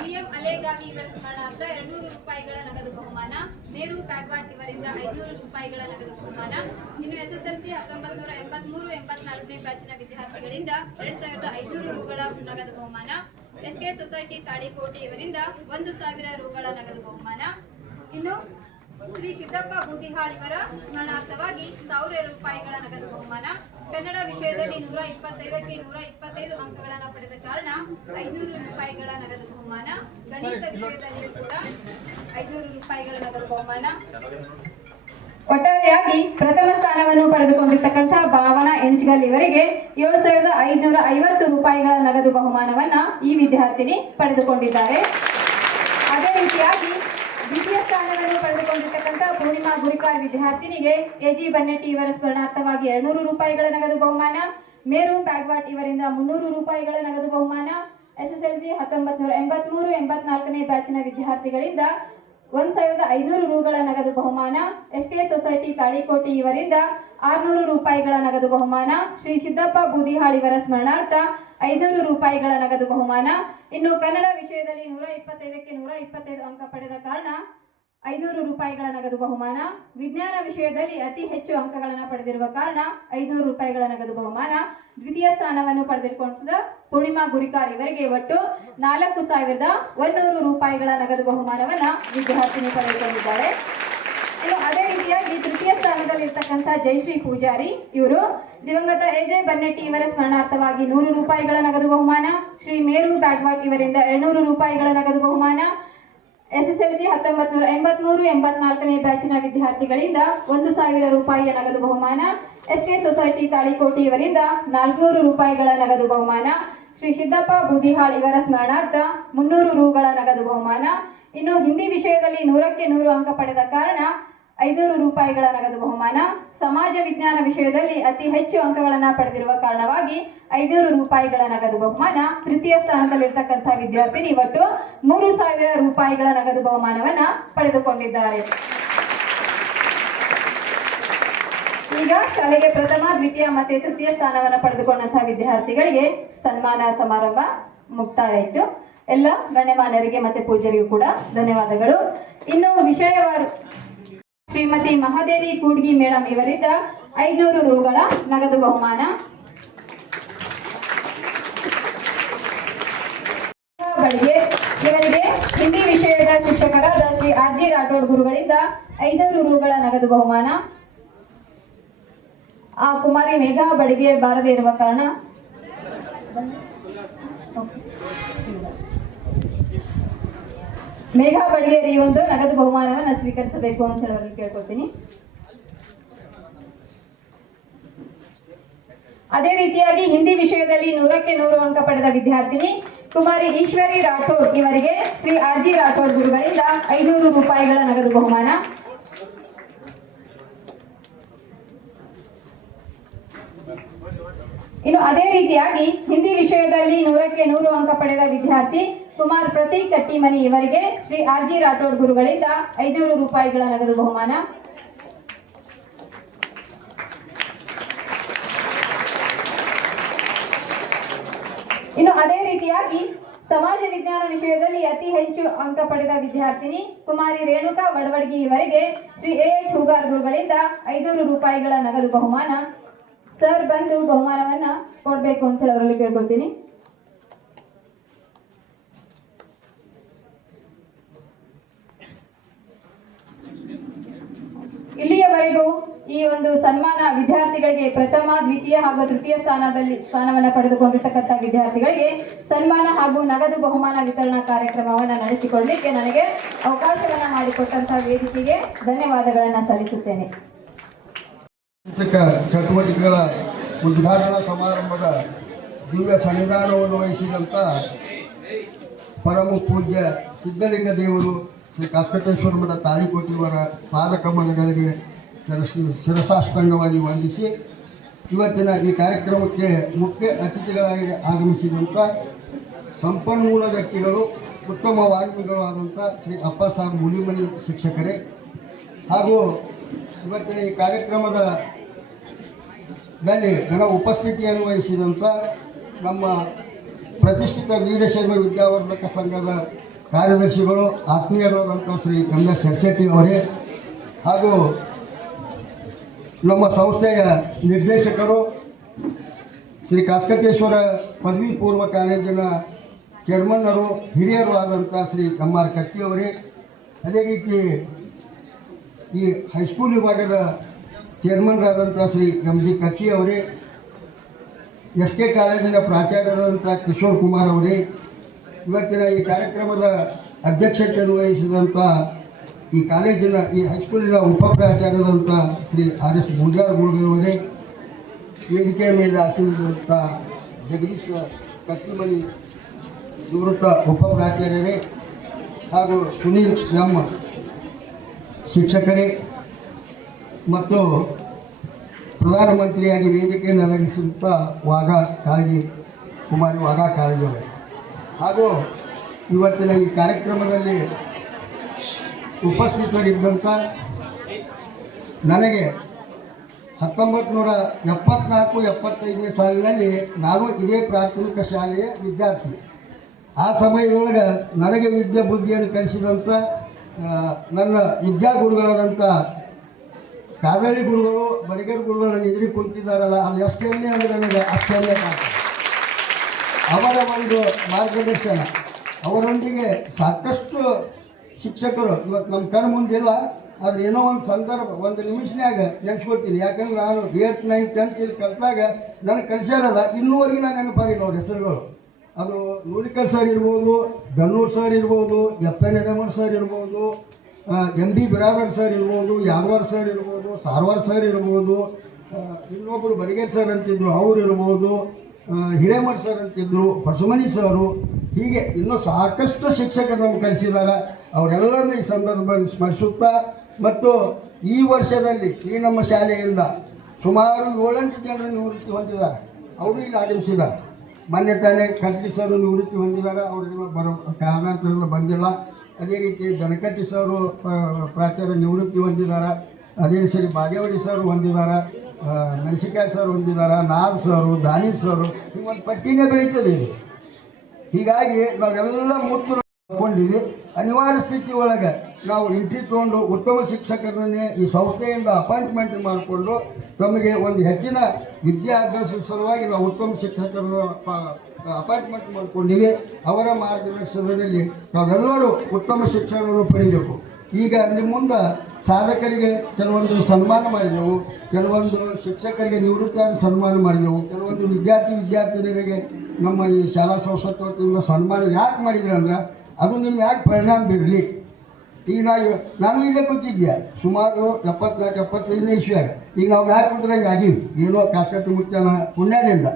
VM ಅಲೆಗಾವಿ ಇವರ ಸ್ಮರಣಾರ್ಥ 200 ರೂಪಾಯಿಗಳ ನಗದು ಬಹುಮಾನ, ಮೇರು ಬ್ಯಾಗ್ವಾಟ್ ಇವರಿಂದ 500 ರೂಪಾಯಿಗಳ ನಗದು ಬಹುಮಾನ. ಇನ್ನು SSLC 1983-84ನೇ ಬ್ಯಾಚಿನ ವಿದ್ಯಾರ್ಥಿಗಳಿಂದ 2500 ರೂಗಳ ನಗದು ಬಹುಮಾನ, SK ಸೊಸೈಟಿ ತಾಳಿಕೋಟೆ ಇವರಿಂದ 1000 ರೂಗಳ ನಗದು ಬಹುಮಾನ. ಇನ್ನು ಶ್ರೀ ಸಿದ್ದಪ್ಪ ಬೂದಿಹಾಳ್ ಇವರ ಸ್ಮರಣಾರ್ಥವಾಗಿ 1000 ರೂಪಾಯಿಗಳ ನಗದು ಬಹುಮಾನ. ಕನ್ನಡ ವಿಷಯದಲ್ಲಿ 125ಕ್ಕೆ 125 ಅಂಕಗಳನ್ನು ಪಡೆದ ಕಾರಣ 500 ರೂಪಾಯಿಗಳ ನಗದು ಬಹುಮಾನ. ಗಣಿತ ವಿಷಯದಲ್ಲಿ ಕೂಡ 500 ರೂಪಾಯಿಗಳ ನಗದು ಬಹುಮಾನ. ಒಟ್ಟಾರೆಯಾಗಿ ಪ್ರಥಮ ಸ್ಥಾನವನ್ನು ಪಡೆದುಕೊಂಡಿರ್ತಕ್ಕಂಥ ಭಾವನಾ ಎಣಿಸ್ಕಲ್ ಇವರಿಗೆ 7550 ರೂಪಾಯಿಗಳ ನಗದು ಬಹುಮಾನವನ್ನ ಈ ವಿದ್ಯಾರ್ಥಿನಿ ಪಡೆದುಕೊಂಡಿದ್ದಾರೆ. ಅದೇ ರೀತಿಯಾಗಿ ದ್ವಿತೀಯ ಸ್ಥಾನವನ್ನು ಪಡೆದುಕೊಂಡಿರ್ತಕ್ಕಂಥ ಪೂರ್ಣಿಮಾ ಗುರಿಕಾರ್ ವಿದ್ಯಾರ್ಥಿನಿಗೆ AG ಬನ್ನೆಟ್ಟಿ ಇವರ ಸ್ಮರಣಾರ್ಥವಾಗಿ 200 ರೂಪಾಯಿಗಳ ನಗದು ಬಹುಮಾನ, ಮೇರು ಬ್ಯಾಗ್ವಾಟ್ ಇವರಿಂದ 300 ರೂಪಾಯಿಗಳ ನಗದು ಬಹುಮಾನ. SSLC 1983-84ನೇ ಬ್ಯಾಚಿನ ವಿದ್ಯಾರ್ಥಿಗಳಿಂದ 1500 ರೂಗಳ ನಗದು ಬಹುಮಾನ, SK ಸೊಸೈಟಿ ತಾಳಿಕೋಟೆ ಇವರಿಂದ 600 ರೂಪಾಯಿಗಳ ನಗದು ಬಹುಮಾನ. ಶ್ರೀ ಸಿದ್ದಪ್ಪ ಬೂದಿಹಾಳ್ ಇವರ ಸ್ಮರಣಾರ್ಥ 500 ರೂಪಾಯಿಗಳ ನಗದು ಬಹುಮಾನ. ಇನ್ನು ಕನ್ನಡ ವಿಷಯದಲ್ಲಿ 125ಕ್ಕೆ 125 ಅಂಕ ಪಡೆದ ಕಾರಣ 500 ರೂಪಾಯಿಗಳ ನಗದು ಬಹುಮಾನ. ವಿಜ್ಞಾನ ವಿಷಯದಲ್ಲಿ ಅತಿ ಹೆಚ್ಚು ಅಂಕಗಳನ್ನು ಪಡೆದಿರುವ ಕಾರಣ 500 ರೂಪಾಯಿಗಳ ನಗದು ಬಹುಮಾನ. ದ್ವಿತೀಯ ಸ್ಥಾನವನ್ನು ಪಡೆದಿರುವಂತ ಪೂರ್ಣಿಮಾ ಗುರಿಕಾರ್ ಇವರಿಗೆ ಒಟ್ಟು 4100 ರೂಪಾಯಿಗಳ ನಗದು ಬಹುಮಾನವನ್ನ ವಿದ್ಯಾರ್ಥಿನಿ ಪಡೆದುಕೊಂಡಿದ್ದಾರೆ. ಇನ್ನು ಅದೇ ರೀತಿಯಾಗಿ ತೃತೀಯ ಸ್ಥಾನದಲ್ಲಿ ಇರ್ತಕ್ಕಂಥ ಜಯಶ್ರೀ ಪೂಜಾರಿ ಇವರು ದಿವಂಗತ AG ಬನ್ನೆಟ್ಟಿ ಇವರ ಸ್ಮರಣಾರ್ಥವಾಗಿ 100 ರೂಪಾಯಿಗಳ ನಗದು ಬಹುಮಾನ, ಶ್ರೀ ಮೇರು ಬ್ಯಾಗ್ವಾಟ್ ಇವರಿಂದ 200 ರೂಪಾಯಿಗಳ ನಗದು ಬಹುಮಾನ. SSLC 1983-84ನೇ ಬ್ಯಾಚಿನ ವಿದ್ಯಾರ್ಥಿಗಳಿಂದ 1000 ರೂಪಾಯಿಯ ನಗದು ಬಹುಮಾನ, SK ಸೊಸೈಟಿ ತಾಳಿಕೋಟೆ ಇವರಿಂದ 400 ರೂಪಾಯಿಗಳ ನಗದು ಬಹುಮಾನ. ಶ್ರೀ ಸಿದ್ದಪ್ಪ ಬೂದಿಹಾಳ್ ಇವರ ಸ್ಮರಣಾರ್ಥ 300 ರೂಗಳ ನಗದು ಬಹುಮಾನ. ಇನ್ನು ಹಿಂದಿ ವಿಷಯದಲ್ಲಿ 100ಕ್ಕೆ 100 ಅಂಕ ಪಡೆದ ಕಾರಣ 500 ರೂಪಾಯಿಗಳ ನಗದು ಬಹುಮಾನ. ಸಮಾಜ ವಿಜ್ಞಾನ ವಿಷಯದಲ್ಲಿ ಅತಿ ಹೆಚ್ಚು ಅಂಕಗಳನ್ನು ಪಡೆದಿರುವ ಕಾರಣವಾಗಿ 500 ರೂಪಾಯಿಗಳ ನಗದು ಬಹುಮಾನ. ತೃತೀಯ ಸ್ಥಾನದಲ್ಲಿರ್ತಕ್ಕಂಥ ವಿದ್ಯಾರ್ಥಿನಿ ಒಟ್ಟು 3000 ರೂಪಾಯಿಗಳ ನಗದು ಬಹುಮಾನವನ್ನ ಪಡೆದುಕೊಂಡಿದ್ದಾರೆ. ಈಗ ಶಾಲೆಗೆ ಪ್ರಥಮ, ದ್ವಿತೀಯ ಮತ್ತು ತೃತೀಯ ಸ್ಥಾನವನ್ನು ಪಡೆದುಕೊಂಡಂತಹ ವಿದ್ಯಾರ್ಥಿಗಳಿಗೆ ಸನ್ಮಾನ ಸಮಾರಂಭ ಮುಕ್ತಾಯ ಆಯಿತು. ಎಲ್ಲ ಗಣ್ಯಮಾನ್ಯರಿಗೆ ಮತ್ತೆ ಪೂಜ್ಯರಿಗೂ ಕೂಡ ಧನ್ಯವಾದಗಳು. ಇನ್ನು ವಿಷಯವಾರು ಶ್ರೀಮತಿ ಮಹಾದೇವಿ ಕೂಡ್ಗಿ ಮೇಡಮ್ ಇವರಿಂದ 500 ರೂಗಳ ನಗದು ಬಹುಮಾನ. ಬಳಿಗೆ ಇವರಿಗೆ ಹಿಂದಿ ವಿಷಯದ ಶಿಕ್ಷಕರಾದ ಶ್ರೀ RG ರಾಠೋಡ್ ಗುರುಗಳಿಂದ 500 ರೂಗಳ ನಗದು ಬಹುಮಾನ. ಆ ಕುಮಾರಿ ಮೇಘಾ ಬಡಿಗೆ ಬಾರದೇ ಇರುವ ಕಾರಣ ಮೇಘಾ ಬಡಿಗೇರಿ ಈ ಒಂದು ನಗದು ಬಹುಮಾನವನ್ನು ಸ್ವೀಕರಿಸಬೇಕು ಅಂತ ಹೇಳಿ ಕೇಳ್ಕೊಳ್ತೀನಿ. ಅದೇ ರೀತಿಯಾಗಿ ಹಿಂದಿ ವಿಷಯದಲ್ಲಿ 100ಕ್ಕೆ 100 ಅಂಕ ಪಡೆದ ವಿದ್ಯಾರ್ಥಿನಿ ಕುಮಾರಿ ಈಶ್ವರಿ ರಾಠೋಡ್ ಇವರಿಗೆ ಶ್ರೀ RG ರಾಠೋಡ್ ಗುರುಗಳಿಂದ 500 ರೂಪಾಯಿಗಳ ನಗದು ಬಹುಮಾನ. ಇನ್ನು ಅದೇ ರೀತಿಯಾಗಿ ಹಿಂದಿ ವಿಷಯದಲ್ಲಿ 100ಕ್ಕೆ 100 ಅಂಕ ಪಡೆದ ವಿದ್ಯಾರ್ಥಿ ಕುಮಾರ್ ಪ್ರತೀಕ್ ಕಟ್ಟಿಮನಿ ಇವರಿಗೆ ಶ್ರೀ RG ರಾಠೋಡ್ ಗುರುಗಳಿಂದ 500 ರೂಪಾಯಿಗಳ ನಗದು ಬಹುಮಾನ. ಇನ್ನು ಅದೇ ರೀತಿಯಾಗಿ ಸಮಾಜ ವಿಜ್ಞಾನ ವಿಷಯದಲ್ಲಿ ಅತಿ ಹೆಚ್ಚು ಅಂಕ ಪಡೆದ ವಿದ್ಯಾರ್ಥಿನಿ ಕುಮಾರಿ ರೇಣುಕಾ ವಡವಡ್ಗಿ ಇವರಿಗೆ ಶ್ರೀ ಎಚ್ ಹೂಗಾರ್ ಗುರುಗಳಿಂದ 500 ರೂಪಾಯಿಗಳ ನಗದು ಬಹುಮಾನ. ಸರ್ ಬಂದು ಬಹುಮಾನವನ್ನ ಕೊಡಬೇಕು ಅಂತ ಹೇಳಿ ಅವರಲ್ಲಿ ಕೇಳ್ಕೊಳ್ತೀನಿ. ಇಲ್ಲಿಯವರೆಗೂ ಈ ಒಂದು ಸನ್ಮಾನ ವಿದ್ಯಾರ್ಥಿಗಳಿಗೆ ಪ್ರಥಮ, ದ್ವಿತೀಯ ಹಾಗೂ ತೃತೀಯ ಸ್ಥಾನವನ್ನು ಪಡೆದುಕೊಂಡಿರ್ತಕ್ಕಂಥ ವಿದ್ಯಾರ್ಥಿಗಳಿಗೆ ಸನ್ಮಾನ ಹಾಗೂ ನಗದು ಬಹುಮಾನ ವಿತರಣಾ ಕಾರ್ಯಕ್ರಮವನ್ನು ನಡೆಸಿಕೊಳ್ಳಲಿಕ್ಕೆ ನನಗೆ ಅವಕಾಶವನ್ನ ಮಾಡಿಕೊಟ್ಟಂತಹ ವೇದಿಕೆಗೆ ಧನ್ಯವಾದಗಳನ್ನು ಸಲ್ಲಿಸುತ್ತೇನೆ. ಚಟುವಟಿಕೆಗಳ ಉದ್ಘಾಟನಾ ಸಮಾರಂಭದ ದಿವ್ಯ ಸನ್ನಿಧಾನವನ್ನು ವಹಿಸಿದಂಥ ಪರಮ ಪೂಜ್ಯ ಸಿದ್ಧಲಿಂಗ ದೇವರು ಶ್ರೀ ಕಾಸ್ಕಟೇಶ್ವರ ಮಠ ತಾಳಿಕೋಟಿಯವರ ಪಾದಕಮಲಗಳಿಗೆ ಶಿರಸಾಷ್ಟಾಂಗವಾಗಿ ವಂದಿಸಿ ಇವತ್ತಿನ ಈ ಕಾರ್ಯಕ್ರಮಕ್ಕೆ ಮುಖ್ಯ ಅತಿಥಿಗಳಾಗಿ ಆಗಮಿಸಿದಂಥ ಸಂಪನ್ಮೂಲ ವ್ಯಕ್ತಿಗಳು, ಉತ್ತಮ ವಾಗ್ಮಿಗಳು ಆದಂಥ ಶ್ರೀ ಅಪ್ಪಸಾಬ್ ಮುನಿಮನಿ ಶಿಕ್ಷಕರೇ ಹಾಗೂ ಇವತ್ತಿನ ಈ ಕಾರ್ಯಕ್ರಮದಲ್ಲಿ ಘನ ಉಪಸ್ಥಿತಿಯನ್ನು ವಹಿಸಿದಂಥ ನಮ್ಮ ಪ್ರತಿಷ್ಠಿತ ವೀರಶೈವ ವಿದ್ಯಾವರ್ಧಕ ಸಂಘದ ಕಾರ್ಯದರ್ಶಿಗಳು, ಆತ್ಮೀಯರಾದಂಥ ಶ್ರೀ ಎಸ್ ಶೆಟ್ಟಿ ಅವರೇ ಹಾಗೂ ನಮ್ಮ ಸಂಸ್ಥೆಯ ನಿರ್ದೇಶಕರು ಶ್ರೀ ಕಾಸ್ಕಟೇಶ್ವರ ಪದವಿ ಪೂರ್ವ ಕಾಲೇಜಿನ ಚೇರ್ಮನ್ನರು, ಹಿರಿಯರು ಆದಂಥ ಶ್ರೀ ಆರ್ ಕಟ್ಟಿಯವರೇ, ಅದೇ ರೀತಿ ಈ ಹೈಸ್ಕೂಲ್ ವಿಭಾಗದ ಚೇರ್ಮನ್ರಾದಂಥ ಶ್ರೀ ಡಿ ಕಟ್ಟಿಯವರೇ, SK ಕಾಲೇಜಿನ ಪ್ರಾಚಾರ್ಯರಾದಂಥ ಕಿಶೋರ್ ಕುಮಾರ್ ಅವರೇ, ಇವತ್ತಿನ ಈ ಕಾರ್ಯಕ್ರಮದ ಅಧ್ಯಕ್ಷತೆಯನ್ನು ವಹಿಸಿದಂಥ ಈ ಕಾಲೇಜಿನ ಈ ಹೈಸ್ಕೂಲಿನ ಉಪಪ್ರಾಚಾರ್ಯರಾದಂಥ ಶ್ರೀ RS ಗುಂಜಾರ್ ಗುರುಗಳವರೇ, ವೇದಿಕೆಯ ಮೇಲೆ ಆಸೀನರಾದಂಥ ಜಗದೀಶ್ ಕತ್ತಿಮನಿ ನಿವೃತ್ತ ಉಪಪ್ರಾಚಾರ್ಯರೇ ಹಾಗೂ ಸುನೀಲ್ ಎಂ ಶಿಕ್ಷಕರೇ ಮತ್ತು ಪ್ರಧಾನಮಂತ್ರಿಯಾಗಿ ವೇದಿಕೆಯನ್ನು ಅಲಂಕರಿಸಿದಂಥ ಕುಮಾರಿ ವಾಘ ಕಾಳಜಿಯವರೇ ಹಾಗೂ ಇವತ್ತಿನ ಈ ಕಾರ್ಯಕ್ರಮದಲ್ಲಿ ಉಪಸ್ಥಿತರಿದ್ದಂಥ ನನಗೆ 1974-75ನೇ ಸಾಲಿನಲ್ಲಿ ನಾನು ಇದೇ ಪ್ರಾಥಮಿಕ ಶಾಲೆಯ ವಿದ್ಯಾರ್ಥಿ. ಆ ಸಮಯದೊಳಗೆ ನನಗೆ ವಿದ್ಯೆ ಬುದ್ಧಿಯನ್ನು ಕಲಿಸಿದಂಥ ನನ್ನ ವಿದ್ಯಾಗುರುಗಳಾದಂಥ ಕಾದಳ್ಳಿ ಗುರುಗಳು, ಬಡಿಗೇರ್ ಗುರುಗಳನ್ನು ಎದುರಿ ಕುಂತಿದ್ದಾರಲ್ಲ, ಅದು ಎಷ್ಟೇನೇ ಅಂದರೆ ನನಗೆ ಅಷ್ಟೇನೇ ಕಾಣ್ತದೆ. ಅವರ ಒಂದು ಮಾರ್ಗದರ್ಶನ, ಅವರೊಂದಿಗೆ ಸಾಕಷ್ಟು ಶಿಕ್ಷಕರು ಇವತ್ತು ನಮ್ಮ ಕಣ್ಣು ಮುಂದಿಲ್ಲ, ಆದರೆ ಏನೋ ಒಂದು ಸಂದರ್ಭ ಒಂದು ನಿಮಿಷನ್ಯಾಗ ನೆನೆಸ್ಕೊಡ್ತೀನಿ. ಯಾಕಂದ್ರೆ ನಾನು 8th 9th 10th ಇಲ್ಲಿ ಕಲಿತಾಗ ನನಗೆ ಕಲಿಸ್ಯಾರಲ್ಲ, ಇನ್ನೂವರೆಗೆ ನಾನು ನೆನಪಾಗಿಲ್ಲ ಅವ್ರ ಹೆಸರುಗಳು. ಅದು ನೂಲಿಕರ್ ಸರ್ ಇರ್ಬೋದು, ದನ್ನೂರ್ ಸರ್ ಇರ್ಬೋದು, FN ಹಿರೇಮಠ್ ಸರ್ ಇರ್ಬೋದು, MD ಬಿರಾದರ್ ಸರ್ ಇರ್ಬೋದು, ಯಾದವಾರ್ ಸರ್ ಇರ್ಬೋದು, ಸಾರ್ವಾರ್ ಸರ್ ಇರ್ಬೋದು, ಇನ್ನೊಬ್ಬರು ಬಡಿಗೇರ್ ಸರ್ ಅಂತಿದ್ರು ಅವ್ರು ಇರ್ಬೋದು, ಹಿರೇಮಠ್ ಸರ್ ಅಂತಿದ್ರು, ಹೊಸಮನಿ ಸರು, ಹೀಗೆ ಇನ್ನೂ ಸಾಕಷ್ಟು ಶಿಕ್ಷಕರು ನಮ್ಗೆ ಕಲಿಸಿದ್ದಾರೆ. ಅವರೆಲ್ಲರನ್ನೂ ಈ ಸಂದರ್ಭದಲ್ಲಿ ಸ್ಮರಿಸುತ್ತಾ, ಮತ್ತು ಈ ವರ್ಷದಲ್ಲಿ ಈ ನಮ್ಮ ಶಾಲೆಯಿಂದ ಸುಮಾರು 7-8 ಜನರು ನಿವೃತ್ತಿ ಹೊಂದಿದ್ದಾರೆ. ಅವರು ಇಲ್ಲಿ ಆಗಮಿಸಿದ್ದಾರೆ. ಮೊನ್ನೆ ತಾನೇ ಕಟ್ಟಿ ಸರ್ ನಿವೃತ್ತಿ ಹೊಂದಿದ್ದಾರೆ, ಅವರಿಗೆ ಬರೋ ಕಾರಣಾಂತರಗಳು ಬಂದಿಲ್ಲ. ಅದೇ ರೀತಿ ದನಕಟ್ಟಿ ಸರು ಪ್ರಾಚಾರ್ಯ ನಿವೃತ್ತಿ ಹೊಂದಿದ್ದಾರೆ. ಅದೇ ಸರಿ ಬಾಗೇವಾಡಿ ಸರ್ ಹೊಂದಿದ್ದಾರೆ, ಮೆಣಸಿಕಾಯಿ ಸರ್ ಹೊಂದಿದ್ದಾರೆ, ನಾಗ್ ಸರು, ದಾನಿ ಸರು, ಒಂದು ಪಟ್ಟಿನೇ ಬೆಳೀತದೆ ಇದು. ಹೀಗಾಗಿ ನಾವೆಲ್ಲ ಮುಚ್ಚಿಕೊಂಡಿದ್ದೀವಿ. ಅನಿವಾರ್ಯ ಸ್ಥಿತಿ ಒಳಗೆ ನಾವು ಎಂಟ್ರಿ ತೊಗೊಂಡು ಉತ್ತಮ ಶಿಕ್ಷಕರನ್ನೇ ಈ ಸಂಸ್ಥೆಯಿಂದ ಅಪಾಯಿಂಟ್ಮೆಂಟ್ ಮಾಡಿಕೊಂಡು ತಮಗೆ ಒಂದು ಹೆಚ್ಚಿನ ವಿದ್ಯಾಭ್ಯಾಸದ ಸಲುವಾಗಿ ನಾವು ಉತ್ತಮ ಶಿಕ್ಷಕರನ್ನು ಅಪಾಯಿಂಟ್ಮೆಂಟ್ ಮಾಡಿಕೊಂಡಿವಿ. ಅವರ ಮಾರ್ಗದರ್ಶನದಲ್ಲಿ ನಾವೆಲ್ಲರೂ ಉತ್ತಮ ಶಿಕ್ಷಣವನ್ನು ಪಡೆಯಬೇಕು. ಈಗ ನಿಮ್ಮ ಮುಂದೆ ಸಾಧಕರಿಗೆ ಕೆಲವೊಂದು ಸನ್ಮಾನ ಮಾಡಿದೆವು, ಕೆಲವೊಂದು ಶಿಕ್ಷಕರಿಗೆ ನಿವೃತ್ತಿಯಾದ ಸನ್ಮಾನ ಮಾಡಿದೆವು, ಕೆಲವೊಂದು ವಿದ್ಯಾರ್ಥಿನಿಯರಿಗೆ ನಮ್ಮ ಈ ಶಾಲಾ ಸಂಸ್ಥೆಯಿಂದ ಸನ್ಮಾನ ಯಾಕೆ ಮಾಡಿದ್ರೆ ಅಂದ್ರೆ ಅದು ನಿಮ್ಗೆ ಯಾಕೆ ಪರಿಣಾಮ ಬೀರಲಿ. ಈಗ ನಾನು ಇಲ್ಲೇ ಕೂತಿದ್ದೆ ಸುಮಾರು 74-75ನೇ ಇಸ್ವಿಯಾಗ. ಈಗ ನಾವು ಯಾಕೆ ಕುಂತ್ರಂಗೆ ಆಗೀವಿ, ಏನೋ ಕಾಸ್ಕಟ್ಟಿ ಮುತ್ಯನ ಪುಣ್ಯದಿಂದ.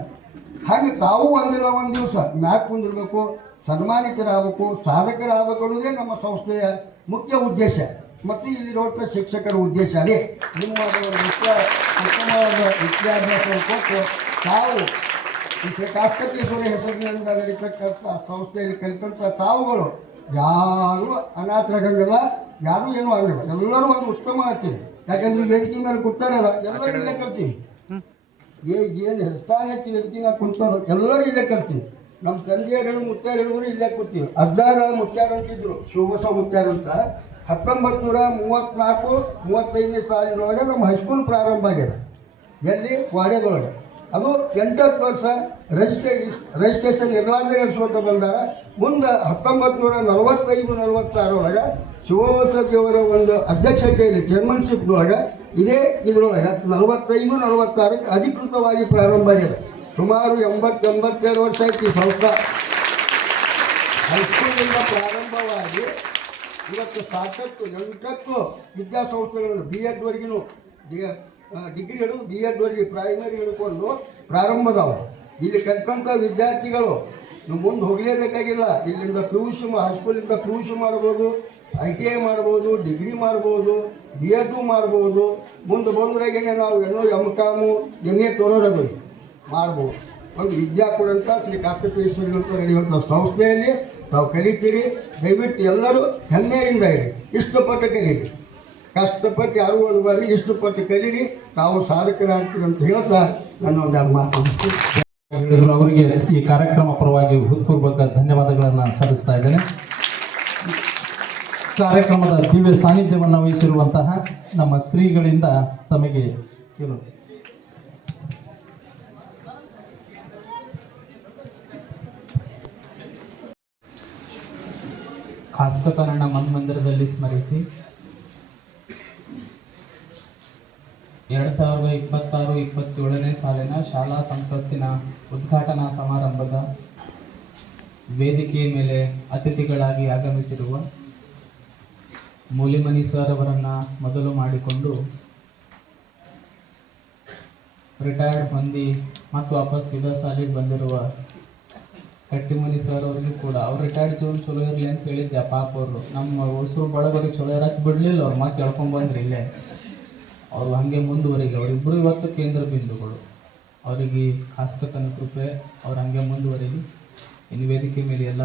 ಹಾಗೆ ತಾವು ಒಂದಿಲ್ಲ ಒಂದು ದಿವಸ ಮ್ಯಾಕ್ ಕುಂದಿರಬೇಕು, ಸನ್ಮಾನಿತರಾಗಬೇಕು, ಸಾಧಕರಾಗಬೇಕು ಅನ್ನೋದೇ ನಮ್ಮ ಸಂಸ್ಥೆಯ ಮುಖ್ಯ ಉದ್ದೇಶ ಮತ್ತು ಇಲ್ಲಿರುವಂಥ ಶಿಕ್ಷಕರ ಉದ್ದೇಶ. ಅದೇ ನಿಮ್ಮ ಉತ್ತಮವಾದ ವಿದ್ಯಾಭ್ಯಾಸವನ್ನು ಕೊಟ್ಟು ತಾವು ಈ ಶ್ರೀ ಕಾಸ್ಕಟೇಶ್ವರ ಹೆಸರಿನಿಂದ ನಡೀತಕ್ಕಂಥ ಸಂಸ್ಥೆಯಲ್ಲಿ ಕಲಿತಂಥ ತಾವುಗಳು ಯಾರೂ ಅನಾಥರಾಗಂಗಿಲ್ಲ, ಯಾರೂ ಏನೂ ಆಗಲ್ಲ, ಎಲ್ಲರೂ ಒಂದು ಉತ್ತಮ ಆಗ್ತೀವಿ. ಯಾಕಂದ್ರೆ ವೇದಿಕೆ ಮೇಲೆ ಕೂತಾರಲ್ಲ, ಎಲ್ಲರೂ ಇಲ್ಲೇ ಕಲ್ತೀವಿ. ಏನು ಸ್ಥಾನ ಹೆಚ್ಚು ವೇದಿಕೆ ಮೇಲೆ ಕುಂತಾರೋ ಎಲ್ಲರೂ ಇಲ್ಲೇ ಕಲ್ತೀವಿ. ನಮ್ಮ ತಂದೆಯರು ಮುತ್ಯಾರು ಇಲ್ಲೇ ಕೂತೀವಿ. ಅಜ್ಜಾರ ಮುತ್ಯಾರು ಅಂತಿದ್ರು, ಶಿವಬಸ ಮುತ್ಯಾರು ಅಂತ. 1934-35ನೇ ಸಾಲಿನೊಳಗೆ ನಮ್ಮ ಹೈಸ್ಕೂಲ್ ಪ್ರಾರಂಭ ಆಗಿದೆ. ಎಲ್ಲಿ? ವಾಡ್ಯದೊಳಗೆ. ಅದು 8 ವರ್ಷ ರಿಜಿಸ್ಟ್ರೇಷನ್ ಇರ್ಲಾರ್ದೆ ನಡೆಸ್ಕೊತ ಬಂದಾರ. ಮುಂದೆ 1945-46 ಒಳಗೆ ಶಿವವಸತಿಯವರ ಒಂದು ಅಧ್ಯಕ್ಷತೆಯಲ್ಲಿ ಚೇರ್ಮನ್ಶಿಪ್ನೊಳಗೆ ಇದರೊಳಗೆ 45-46ಕ್ಕೆ ಅಧಿಕೃತವಾಗಿ ಪ್ರಾರಂಭ ಆಗಿದೆ. ಸುಮಾರು 80-82 ವರ್ಷ ಆಯ್ತು ಈ ಸಂಸ್ಥೆ. ಹೈಸ್ಕೂಲಿಂದ ಪ್ರಾರಂಭವಾಗಿ ಇವತ್ತು ಸಾಕಷ್ಟು 8 ವಿದ್ಯಾಸಂಸ್ಥೆಗಳನ್ನು B.Ed ಡಿಗ್ರಿಗಳು B.Ed ಪ್ರೈಮರಿ ಹಿಡ್ಕೊಂಡು ಪ್ರಾರಂಭದವು. ಇಲ್ಲಿ ಕಲ್ತಂಥ ವಿದ್ಯಾರ್ಥಿಗಳು ಮುಂದೆ ಹೋಗಲೇಬೇಕಾಗಿಲ್ಲ. ಇಲ್ಲಿಂದ PUC ಹೈಸ್ಕೂಲಿಂದ PUC ಮಾಡ್ಬೋದು, ITI ಮಾಡ್ಬೋದು, ಡಿಗ್ರಿ ಮಾಡ್ಬೋದು, B.Ed ಮಾಡ್ಬೋದು. ಮುಂದೆ ಬಂದ್ರಾಗೇನೆ ನಾವು M.Com MA ತೋರೋದು ಮಾಡ್ಬೋದು. ಒಂದು ವಿದ್ಯಾ ಕೊಡಂಥ ಶ್ರೀ ಕಾಸ್ಕಟೇಶ್ವರಿ ಅಂತ ನಡೆಯುವಂಥ ಸಂಸ್ಥೆಯಲ್ಲಿ ನಾವು ಕಲಿತೀರಿ. ದಯವಿಟ್ಟು ಎಲ್ಲರೂ ಹೆಮ್ಮೆಯಿಂದ ಇರಿ, ಇಷ್ಟಪಟ್ಟು ಕಲೀರಿ. ಕಷ್ಟಪಟ್ಟು ಯಾರು ಓದಬಾರ್ದು, ಇಷ್ಟಪಟ್ಟು ಕಲೀರಿ, ತಾವು ಸಾಧಕರಾಗ್ತೀರಿ ಅಂತ ಹೇಳ್ತಾ ನಾನು ಒಂದೆರಡು ಮಾತು ಹೇಳಿದ್ರು. ಅವರಿಗೆ ಈ ಕಾರ್ಯಕ್ರಮ ಪರವಾಗಿ ಹೃತ್ಪೂರ್ವಕ ಧನ್ಯವಾದಗಳನ್ನು ಸಲ್ಲಿಸ್ತಾ ಇದ್ದೇನೆ. ಕಾರ್ಯಕ್ರಮದ ದಿವ್ಯ ಸಾನ್ನಿಧ್ಯವನ್ನು ವಹಿಸಿರುವಂತಹ ನಮ್ಮ ಶ್ರೀಗಳಿಂದ ತಮಗೆ ಕೇಳು. ಕಾಸ್ಕತನನ್ನ ಮನ್ಮಂದಿರದಲ್ಲಿ ಸ್ಮರಿಸಿ 2026-27ನೇ ಸಾಲಿನ ಶಾಲಾ ಸಂಸತ್ತಿನ ಉದ್ಘಾಟನಾ ಸಮಾರಂಭದ ವೇದಿಕೆಯ ಮೇಲೆ ಅತಿಥಿಗಳಾಗಿ ಆಗಮಿಸಿರುವ ಮೂಲಿಮನಿ ಸರ್ ಅವರನ್ನು ಮೊದಲು ಮಾಡಿಕೊಂಡು ರಿಟೈರ್ಡ್ ಹೊಂದಿ ಮತ್ತು ವಾಪಸ್ ಸೀದಾ ಸಾಲಿಗೆ ಬಂದಿರುವ ಕಟ್ಟಿಮನಿ ಸರ್ ಅವ್ರಿಗೂ ಕೂಡ ಅವ್ರು ರಿಟೈರ್ಡ್ ಜೀವನ ಚಲೋ ಇರಲಿ ಅಂತ ಹೇಳಿದ್ದೆ. ಪಾಪ ಅವರು ನಮ್ಮ ಹೊಸರು ಬಳಗರಿಗೆ ಚಲೋ ಇರಕ್ಕೆ ಬಿಡಲಿಲ್ಲ. ಅವ್ರು ಮಾತು ಕೇಳ್ಕೊಂಡ್ಬಂದ್ರಿ ಇಲ್ಲೇ. ಅವರು ಹಾಗೆ ಮುಂದುವರಿಗೆ ಅವರಿಬ್ಬರು ಇವತ್ತು ಕೇಂದ್ರ ಬಿಂದುಗಳು. ಅವರಿಗೆ ಕಾಸ್ಕತನ ಕೃಪೆ, ಅವ್ರು ಹಾಗೆ ಮುಂದುವರಿಲಿ. ಇನ್ನು ವೇದಿಕೆ ಮೇಲೆ ಎಲ್ಲ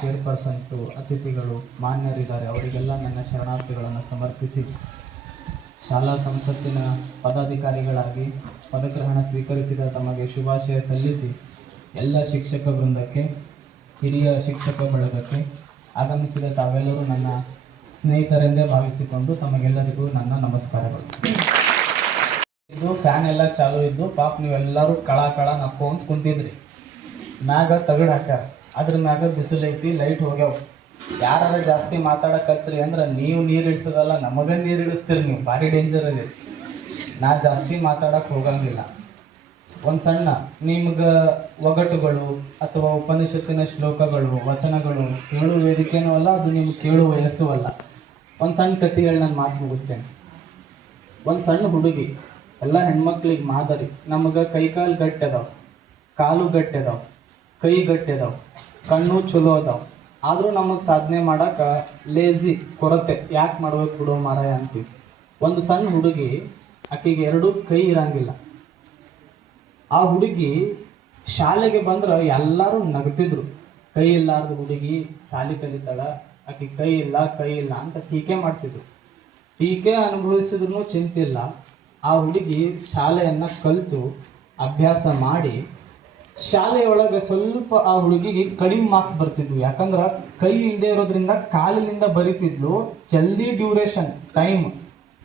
ಚೇರ್ಪರ್ಸನ್ಸು, ಅತಿಥಿಗಳು, ಮಾನ್ಯರಿದ್ದಾರೆ. ಅವರಿಗೆಲ್ಲ ನನ್ನ ಶರಣಾರ್ಥಿಗಳನ್ನು ಸಮರ್ಪಿಸಿ ಶಾಲಾ ಸಂಸತ್ತಿನ ಪದಾಧಿಕಾರಿಗಳಾಗಿ ಪದಗ್ರಹಣ ಸ್ವೀಕರಿಸಿದ ತಮಗೆ ಶುಭಾಶಯ ಸಲ್ಲಿಸಿ ಎಲ್ಲ ಶಿಕ್ಷಕ ವೃಂದಕ್ಕೆ, ಹಿರಿಯ ಶಿಕ್ಷಕ ಬಳಗಕ್ಕೆ ಆಗಮಿಸಿದ ತಾವೆಲ್ಲರೂ ನನ್ನ ಸ್ನೇಹಿತರೆಂದೇ ಭಾವಿಸಿಕೊಂಡು ತಮಗೆಲ್ಲರಿಗೂ ನನ್ನ ನಮಸ್ಕಾರಗಳು. ಇದು ಫ್ಯಾನ್ ಎಲ್ಲ ಚಾಲು ಇದ್ದು ಪಾಪ ನೀವೆಲ್ಲರೂ ಕಳ ನಕ್ಕೊಂತ ಕುಂತಿದ್ರಿ. ಮ್ಯಾಗ ತಗಡು ಹಾಕ್ಯಾರ, ಅದ್ರ ಮ್ಯಾಗ ಬಿಸಿಲೈತಿ, ಲೈಟ್ ಹೋಗ್ಯಾವ. ಯಾರು ಜಾಸ್ತಿ ಮಾತಾಡಕತ್ರಿ ಅಂದ್ರೆ ನೀವು ನೀರು ಇಳಿಸೋದಲ್ಲ, ನಮಗೆ ನೀರು ಇಳಿಸ್ತೀರಿ. ನೀವು ಭಾರಿ ಡೇಂಜರ್ ಇದೆ. ನಾ ಜಾಸ್ತಿ ಮಾತಾಡಕ್ಕೆ ಹೋಗಂಗಿಲ್ಲ. ಒಂದು ಸಣ್ಣ ನಿಮ್ಗೆ ಒಗಟುಗಳು ಅಥವಾ ಉಪನಿಷತ್ತಿನ ಶ್ಲೋಕಗಳು, ವಚನಗಳು ಹೇಳುವ ವೇದಿಕೆನೂ ಅಲ್ಲ, ಅದು ನಿಮ್ಗೆ ಕೇಳುವ ವಯಸ್ಸು ಅಲ್ಲ. ಒಂದು ಸಣ್ಣ ಕತೆ ಹೇಳಿ ನಾನು ಮಾತು ಮುಗಿಸ್ತೇನೆ. ಒಂದು ಸಣ್ಣ ಹುಡುಗಿ, ಎಲ್ಲ ಹೆಣ್ಮಕ್ಳಿಗೆ ಮಾದರಿ. ನಮಗೆ ಕೈಕಾಲು ಗಟ್ಟಿ ಅದಾವೆ, ಕಾಲು ಗಟ್ಟಿ ಅದಾವೆ, ಕೈ ಗಟ್ಟಿ ಅದಾವೆ, ಕಣ್ಣು ಚಲೋ ಅದಾವೆ. ಆದರೂ ನಮಗೆ ಸಾಧನೆ ಮಾಡೋಕೆ ಲೇಜಿ, ಕೊರತೆ. ಯಾಕೆ ಮಾಡ್ಬೇಕು ಬಿಡೋ ಮಾರಾಯ ಅಂತೀವಿ. ಒಂದು ಸಣ್ಣ ಹುಡುಗಿ, ಆಕೆಗೆ 2 ಕೈ ಇರಂಗಿಲ್ಲ. ಆ ಹುಡುಗಿ ಶಾಲೆಗೆ ಬಂದ್ರೆ ಎಲ್ಲರೂ ನಗ್ತಿದ್ರು. ಕೈ ಇಲ್ಲಾರ್ದ ಹುಡುಗಿ ಶಾಲೆ ಕಲಿತಾಳ, ಆಕೆ ಕೈ ಇಲ್ಲ ಅಂತ ಟೀಕೆ ಮಾಡ್ತಿದ್ರು. ಟೀಕೆ ಅನುಭವಿಸಿದ್ರು ಚಿಂತೆ ಇಲ್ಲ. ಆ ಹುಡುಗಿ ಶಾಲೆಯನ್ನು ಕಲಿತು ಅಭ್ಯಾಸ ಮಾಡಿ ಶಾಲೆಯೊಳಗೆ ಸ್ವಲ್ಪ ಆ ಹುಡುಗಿಗೆ ಕಡಿಮೆ ಮಾರ್ಕ್ಸ್ ಬರ್ತಿದ್ವು. ಯಾಕಂದ್ರೆ ಕೈ ಇಲ್ಲದೆ ಇರೋದ್ರಿಂದ ಕಾಲಿನಿಂದ ಬರಿತಿದ್ಲು. ಜಲ್ದಿ ಡ್ಯೂರೇಷನ್ ಟೈಮ್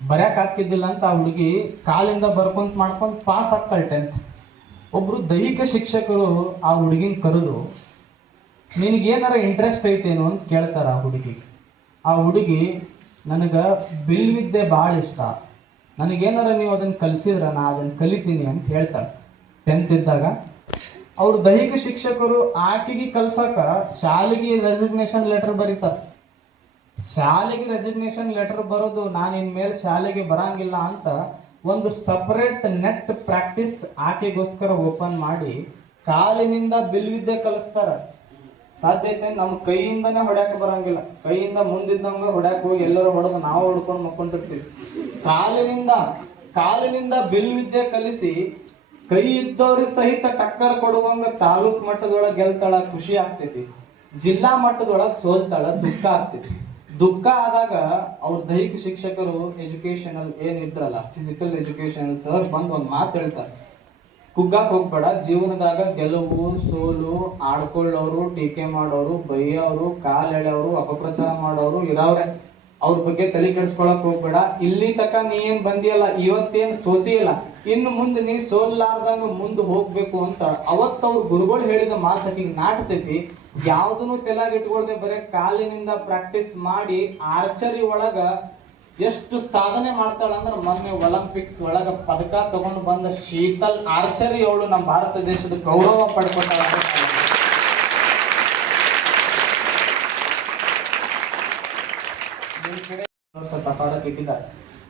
ಬರ್ಯಾಕೆ ಆಗ್ತಿದ್ದಿಲ್ಲ ಅಂತ ಆ ಹುಡುಗಿ ಕಾಲಿಂದ ಬರ್ಕೊಂತ ಮಾಡ್ಕೊಂಡು ಪಾಸ್ ಆಗ್ತಾಳೆ 10th. ಒಬ್ಬರು ದೈಹಿಕ ಶಿಕ್ಷಕರು ಆ ಹುಡುಗಿನ ಕರೆದು, ನಿನಗೇನಾರ ಇಂಟ್ರೆಸ್ಟ್ ಐತೇನು ಅಂತ ಕೇಳ್ತಾರೆ ಆ ಹುಡುಗಿಗೆ. ಆ ಹುಡುಗಿ, ನನಗೆ ಬಿಲ್ವಿದ್ಯೆ ಭಾಳ ಇಷ್ಟ, ನನಗೇನಾರ ನೀವು ಅದನ್ನು ಕಲಿಸಿದ್ರೆ ನಾ ಅದನ್ನು ಕಲಿತೀನಿ ಅಂತ ಹೇಳ್ತಾಳೆ 10th ಇದ್ದಾಗ. ಅವ್ರು ದೈಹಿಕ ಶಿಕ್ಷಕರು ಆಕೆಗೆ ಕಲ್ಸಕ ಶಾಲೆಗೆ ರೆಸಿಗ್ನೇಷನ್ ಲೆಟರ್ ಬರೀತಾರೆ. ಶಾಲೆಗೆ ರೆಸಿಗ್ನೇಷನ್ ಲೆಟರ್ ಬರೋದು, ನಾನು ಇನ್ಮೇಲೆ ಶಾಲೆಗೆ ಬರಂಗಿಲ್ಲ ಅಂತ ಒಂದು ಸಪರೇಟ್ ನೆಟ್ ಪ್ರಾಕ್ಟೀಸ್ ಆಕೆಗೋಸ್ಕರ ಓಪನ್ ಮಾಡಿ ಕಾಲಿನಿಂದ ಬಿಲ್ವಿದ್ಯೆ ಕಲಿಸ್ತಾರ. ಸಾಧ್ಯತೆ ನಮ್ಮ ಕೈಯಿಂದನೇ ಹೊಡ್ಯಾಕೆ ಬರಂಗಿಲ್ಲ. ಕೈಯಿಂದ ಮುಂದಿದ್ದಂಗೆ ಹೊಡ್ಯಾಕೆ ಹೋಗಿ ಎಲ್ಲರೂ ಹೊಡೆದು ನಾವು ಹೊಡ್ಕೊಂಡು ಮಕ್ಕೊಂಡಿರ್ತೀವಿ. ಕಾಲಿನಿಂದ ಬಿಲ್ವಿದ್ಯೆ ಕಲಿಸಿ ಕೈ ಇದ್ದವ್ರಿಗೆ ಸಹಿತ ಟಕ್ಕರ್ ಕೊಡುವಂಗ ತಾಲೂಕ್ ಮಟ್ಟದೊಳಗೆ ಗೆಲ್ತಾಳ, ಖುಷಿ ಆಗ್ತೈತಿ. ಜಿಲ್ಲಾ ಮಟ್ಟದೊಳಗೆ ಸೋಲ್ತಾಳ, ದುಃಖ ಆಗ್ತೈತಿ. ದುಃಖ ಆದಾಗ ಅವ್ರ ದೈಹಿಕ ಶಿಕ್ಷಕರು ಎಜುಕೇಶನಲ್ ಏನಿದ್ರಲ್ಲ, ಫಿಸಿಕಲ್ ಎಜುಕೇಶನಲ್ ಸರ್ ಬಂದು ಒಂದು ಮಾತು ಹೇಳ್ತಾರೆ, ಕುಗ್ಗಕ್ಕೆ ಹೋಗ್ಬೇಡ. ಜೀವನದಾಗ ಗೆಲುವು ಸೋಲು, ಆಡ್ಕೊಳ್ಳೋರು, ಟೀಕೆ ಮಾಡೋರು, ಬೈಯೋರು, ಕಾಲು ಎಳೆಯೋರು, ಅಪಪ್ರಚಾರ ಮಾಡೋರು ಇರೋವ್ರೆ. ಅವ್ರ ಬಗ್ಗೆ ತಲೆ ಕೆಡಿಸ್ಕೊಳಕ್ ಹೋಗ್ಬೇಡ. ಇಲ್ಲಿ ತಕ ನೀ ಏನ್ ಬಂದಿಯಲ್ಲ, ಇವತ್ತೇನ್ ಸೋತಿಯಲ್ಲ, ಇನ್ನು ಮುಂದೆ ನೀ ಸೋಲ್ಲಾರ್ದಂಗ ಮುಂದೆ ಹೋಗ್ಬೇಕು ಅಂತ ಅವತ್ತು ಅವ್ರ ಗುರುಗಳು ಹೇಳಿದ ಮಾತಕಿಗೆ ನಾಟ್ತೈತಿ. ಯಾವ್ದನ್ನು ತಲೆಗೆ ಇಟ್ಕೊಳ್ದೆ ಬರೀ ಕಾಲಿನಿಂದ ಪ್ರಾಕ್ಟೀಸ್ ಮಾಡಿ ಆರ್ಚರಿ ಒಳಗ ಎಷ್ಟು ಸಾಧನೆ ಮಾಡ್ತಾಳ ಅಂದ್ರೆ ಮೊನ್ನೆ ಒಲಿಂಪಿಕ್ಸ್ ಒಳಗ ಪದಕ ತಗೊಂಡು ಬಂದ ಶೀತಲ್ ಆರ್ಚರಿ ಅವಳು ನಮ್ಮ ಭಾರತ ದೇಶದ ಗೌರವ ಪಡ್ಕೊತಾಳ. ತಫಾರಕ್ ಇಟ್ಟಿದ್ದಾರೆ.